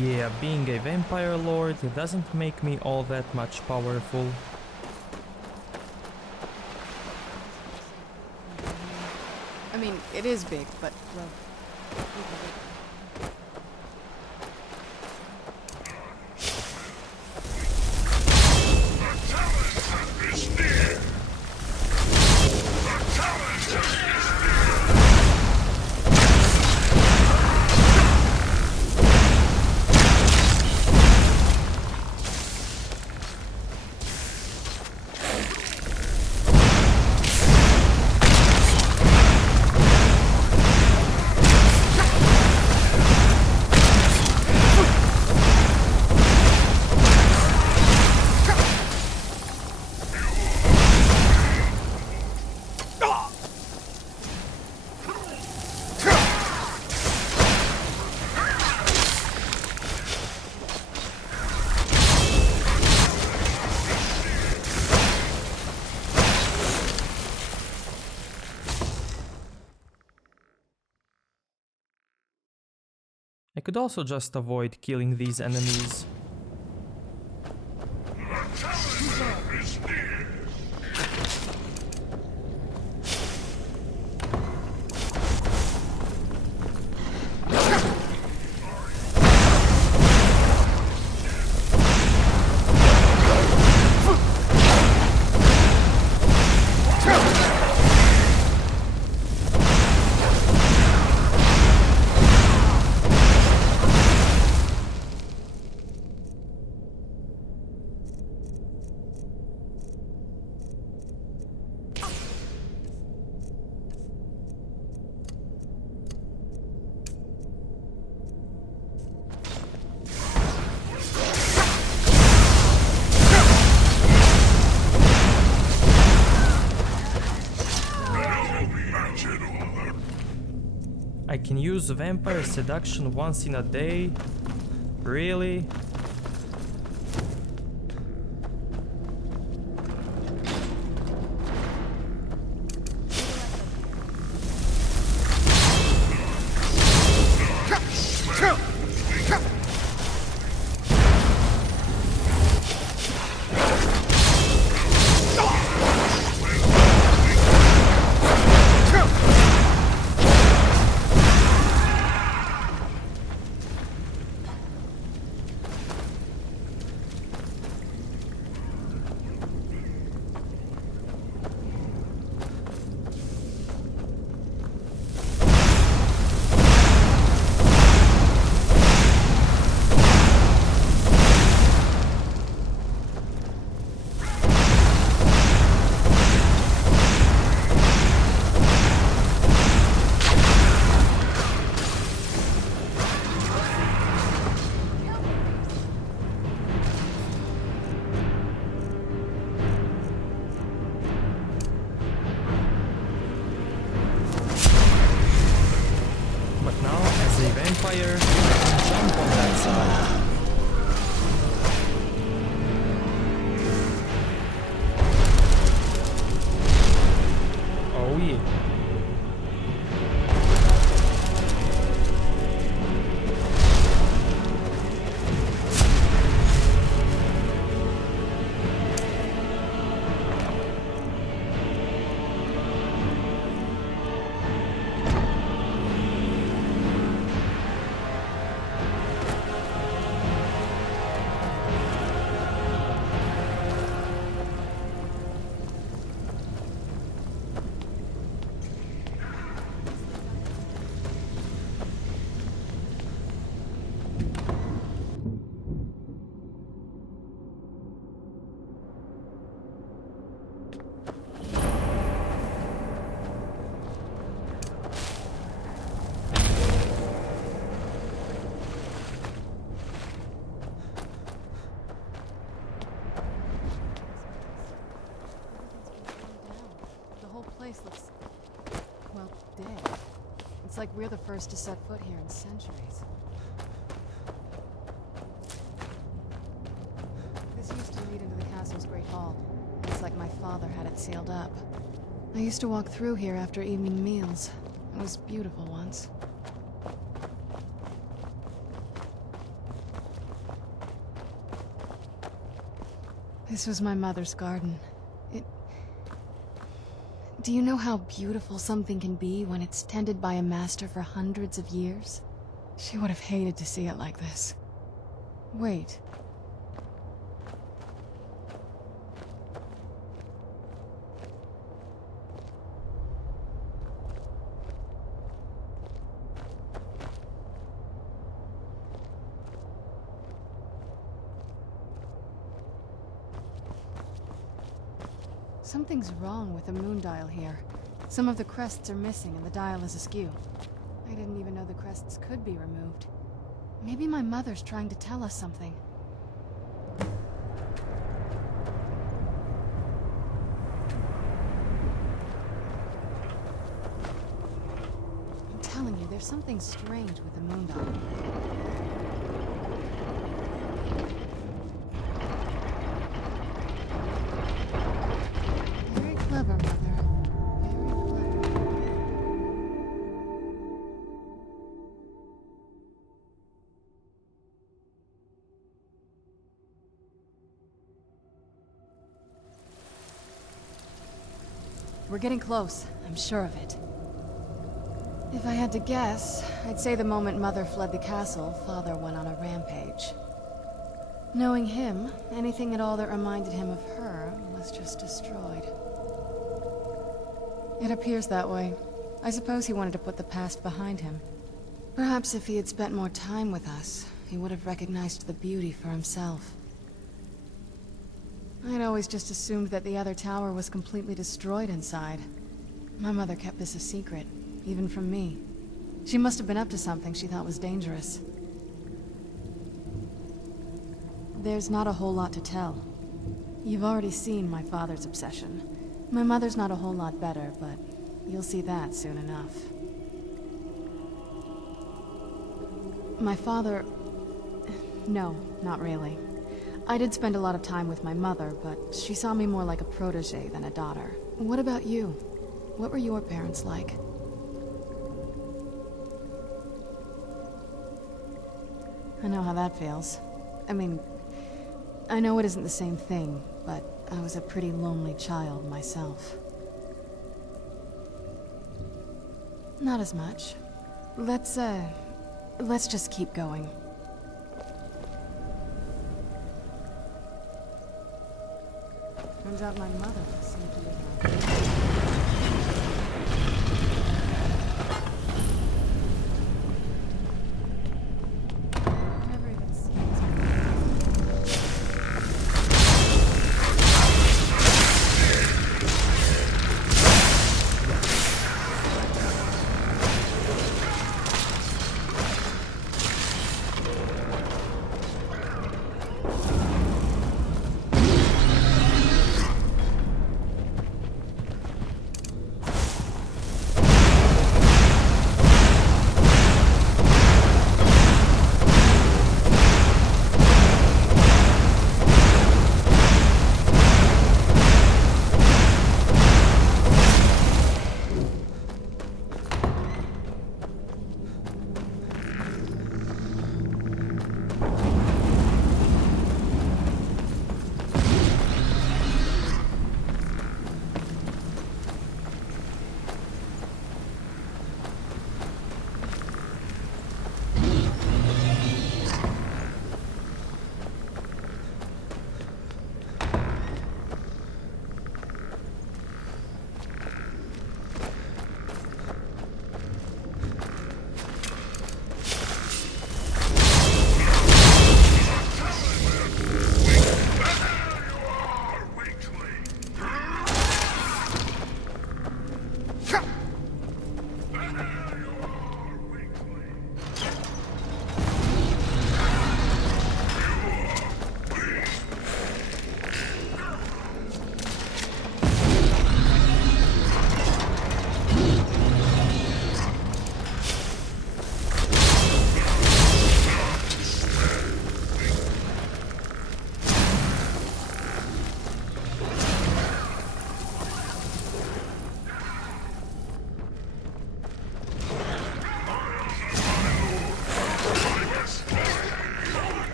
Yeah, being a vampire lord doesn't make me all that much powerful. I mean, it is big, but, well... I could also just avoid killing these enemies. I can use vampire seduction once in a day? Really? fire, jump on that side. Oh yeah. Looks, well, dead. It's like we're the first to set foot here in centuries. This used to lead into the castle's great hall. It's like my father had it sealed up. I used to walk through here after evening meals. It was beautiful once. This was my mother's garden. Do you know how beautiful something can be when it's tended by a master for hundreds of years? She would have hated to see it like this. Wait. Something's wrong with the moon dial here. Some of the crests are missing and the dial is askew. I didn't even know the crests could be removed. Maybe my mother's trying to tell us something. I'm telling you, there's something strange with the moon dial. Clever, Mother. Very clever. We're getting close. I'm sure of it. If I had to guess, I'd say the moment Mother fled the castle, Father went on a rampage. Knowing him, anything at all that reminded him of her was just destroyed. It appears that way. I suppose he wanted to put the past behind him. Perhaps if he had spent more time with us, he would have recognized the beauty for himself. I'd always just assumed that the other tower was completely destroyed inside. My mother kept this a secret, even from me. She must have been up to something she thought was dangerous. There's not a whole lot to tell. You've already seen my father's obsession. My mother's not a whole lot better, but you'll see that soon enough. My father... No, not really. I did spend a lot of time with my mother, but she saw me more like a protege than a daughter. What about you? What were your parents like? I know how that feels. I mean, I know it isn't the same thing, but I was a pretty lonely child myself. Not as much. Let's just keep going. Turns out my mother seemed to be never even seen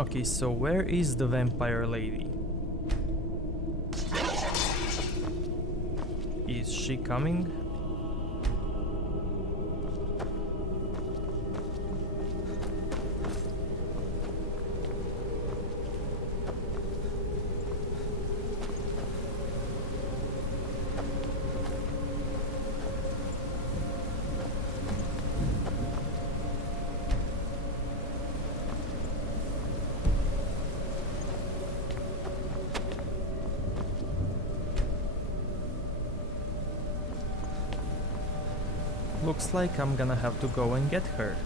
Okay, so where is the vampire lady? Is she coming? Looks like I'm gonna have to go and get her.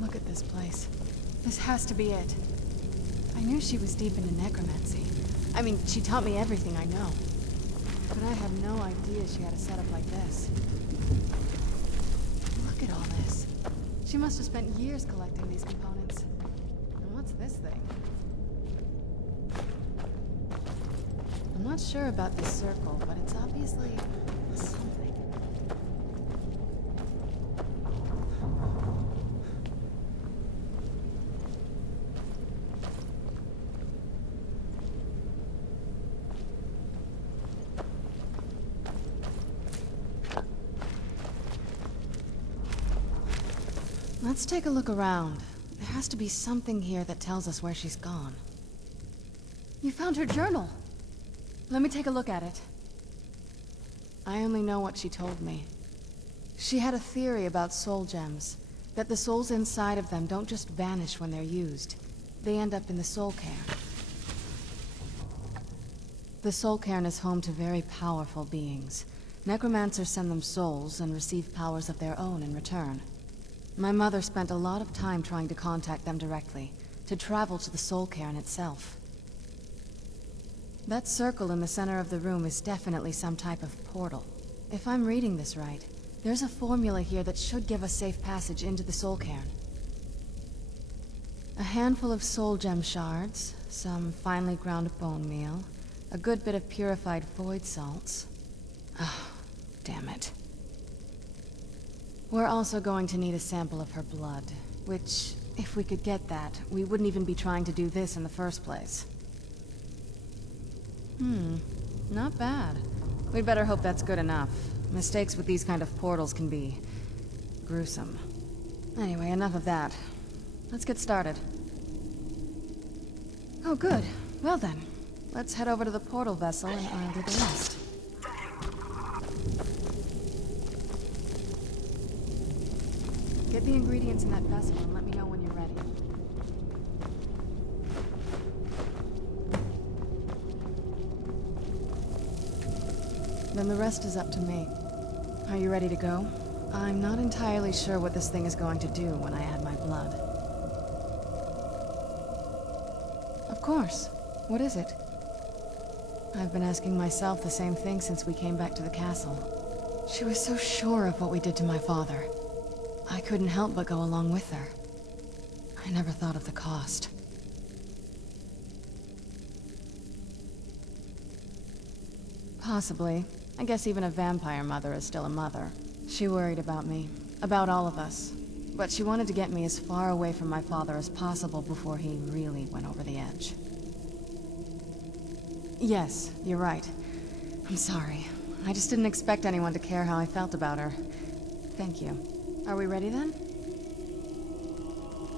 Look at this place. This has to be it. I knew she was deep into necromancy. I mean, she taught me everything I know. But I had no idea she had a setup like this. Look at all this. She must have spent years collecting these components. And what's this thing? I'm not sure about this circle, but it's obviously something. Let's take a look around. There has to be something here that tells us where she's gone. You found her journal! Let me take a look at it. I only know what she told me. She had a theory about soul gems, that the souls inside of them don't just vanish when they're used. They end up in the soul cairn. The soul cairn is home to very powerful beings. Necromancers send them souls and receive powers of their own in return. My mother spent a lot of time trying to contact them directly, to travel to the soul cairn itself. That circle in the center of the room is definitely some type of portal. If I'm reading this right, there's a formula here that should give us safe passage into the soul cairn. A handful of soul gem shards, some finely ground bone meal, a good bit of purified void salts. Oh, damn it. We're also going to need a sample of her blood, which, if we could get that, we wouldn't even be trying to do this in the first place. Not bad. We'd better hope that's good enough. Mistakes with these kind of portals can be gruesome. Anyway, enough of that. Let's get started. Oh, good. Well then, let's head over to the portal vessel and I'll do the rest. Get the ingredients in that vessel and let me know when you're ready. Then the rest is up to me. Are you ready to go? I'm not entirely sure what this thing is going to do when I add my blood. Of course. What is it? I've been asking myself the same thing since we came back to the castle. She was so sure of what we did to my father. I couldn't help but go along with her. I never thought of the cost. Possibly. I guess even a vampire mother is still a mother. She worried about me, about all of us. But she wanted to get me as far away from my father as possible before he really went over the edge. Yes, you're right. I'm sorry. I just didn't expect anyone to care how I felt about her. Thank you. Are we ready then?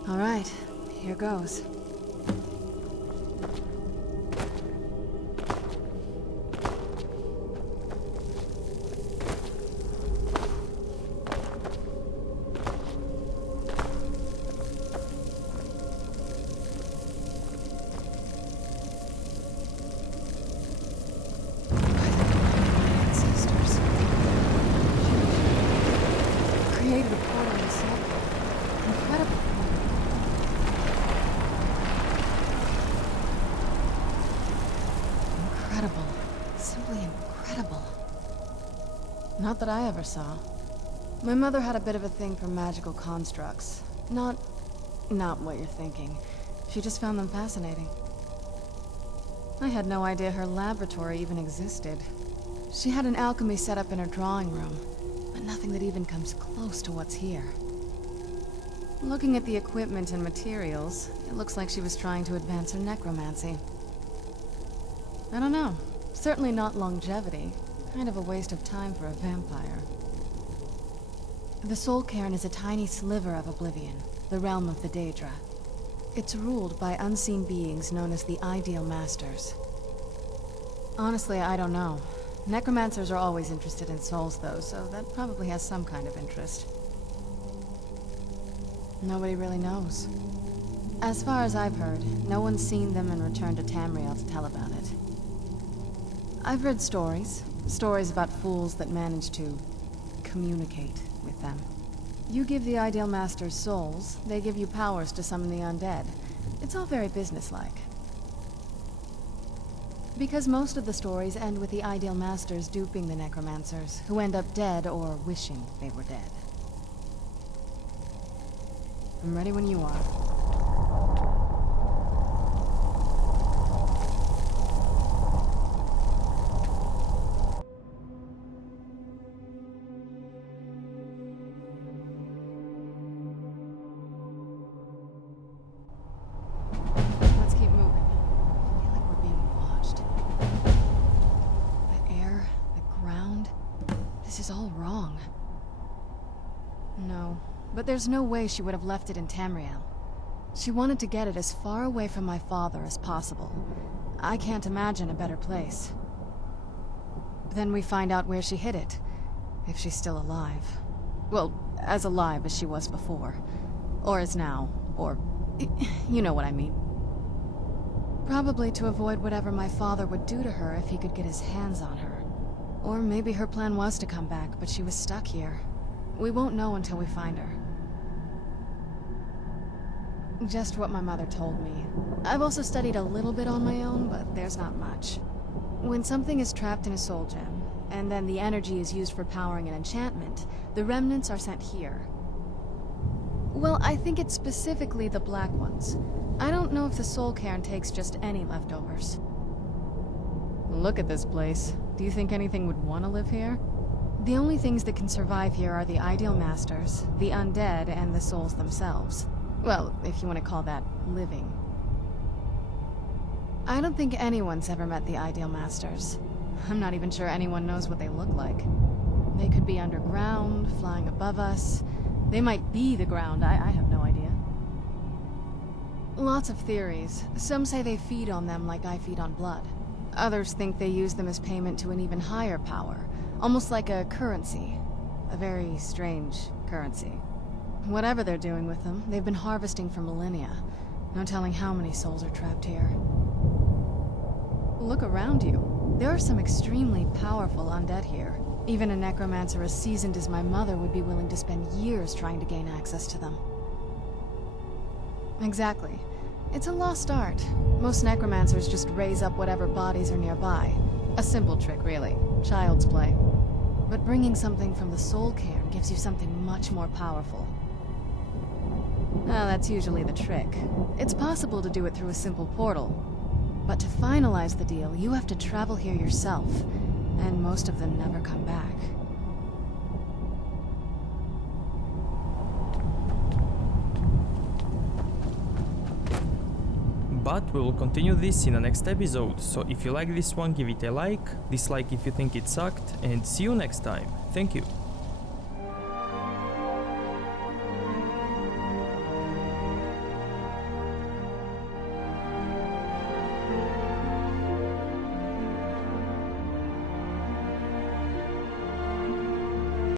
All right, here goes. Not that I ever saw. My mother had a bit of a thing for magical constructs. Not what you're thinking. She just found them fascinating. I had no idea her laboratory even existed. She had an alchemy set up in her drawing room, but nothing that even comes close to what's here. Looking at the equipment and materials, it looks like she was trying to advance her necromancy. I don't know. Certainly not longevity. Kind of a waste of time for a vampire. The Soul Cairn is a tiny sliver of Oblivion, the realm of the Daedra. It's ruled by unseen beings known as the Ideal Masters. Honestly, I don't know. Necromancers are always interested in souls, though, so that probably has some kind of interest. Nobody really knows. As far as I've heard, no one's seen them and returned to Tamriel to tell about it. I've read stories. Stories about fools that manage to communicate with them. You give the Ideal Masters souls, they give you powers to summon the undead. It's all very businesslike. Because most of the stories end with the Ideal Masters duping the necromancers, who end up dead or wishing they were dead. I'm ready when you are. Let's keep moving. I feel like we're being watched. The air, the ground. This is all wrong. No, but there's no way she would have left it in Tamriel. She wanted to get it as far away from my father as possible. I can't imagine a better place. Then we find out where she hid it. If she's still alive. Well, as alive as she was before. Or is now. Or... you know what I mean. Probably to avoid whatever my father would do to her if he could get his hands on her. Or maybe her plan was to come back, but she was stuck here. We won't know until we find her. Just what my mother told me. I've also studied a little bit on my own, but there's not much. When something is trapped in a soul gem, and then the energy is used for powering an enchantment, the remnants are sent here. Well, I think it's specifically the black ones. I don't know if the soul cairn takes just any leftovers. Look at this place. Do you think anything would want to live here? The only things that can survive here are the Ideal Masters, the undead, and the souls themselves. Well, if you want to call that living. I don't think anyone's ever met the Ideal Masters. I'm not even sure anyone knows what they look like. They could be underground, flying above us. They might be the ground, I have no idea. Lots of theories. Some say they feed on them like I feed on blood. Others think they use them as payment to an even higher power. Almost like a currency. A very strange currency. Whatever they're doing with them, they've been harvesting for millennia. No telling how many souls are trapped here. Look around you. There are some extremely powerful undead here. Even a necromancer as seasoned as my mother would be willing to spend years trying to gain access to them. Exactly. It's a lost art. Most necromancers just raise up whatever bodies are nearby. A simple trick, really. Child's play. But bringing something from the soul cairn gives you something much more powerful. Well, that's usually the trick. It's possible to do it through a simple portal. But to finalize the deal, you have to travel here yourself. And most of them never come back. But we will continue this in the next episode, so if you like this one, give it a like, dislike if you think it sucked, and see you next time. Thank you.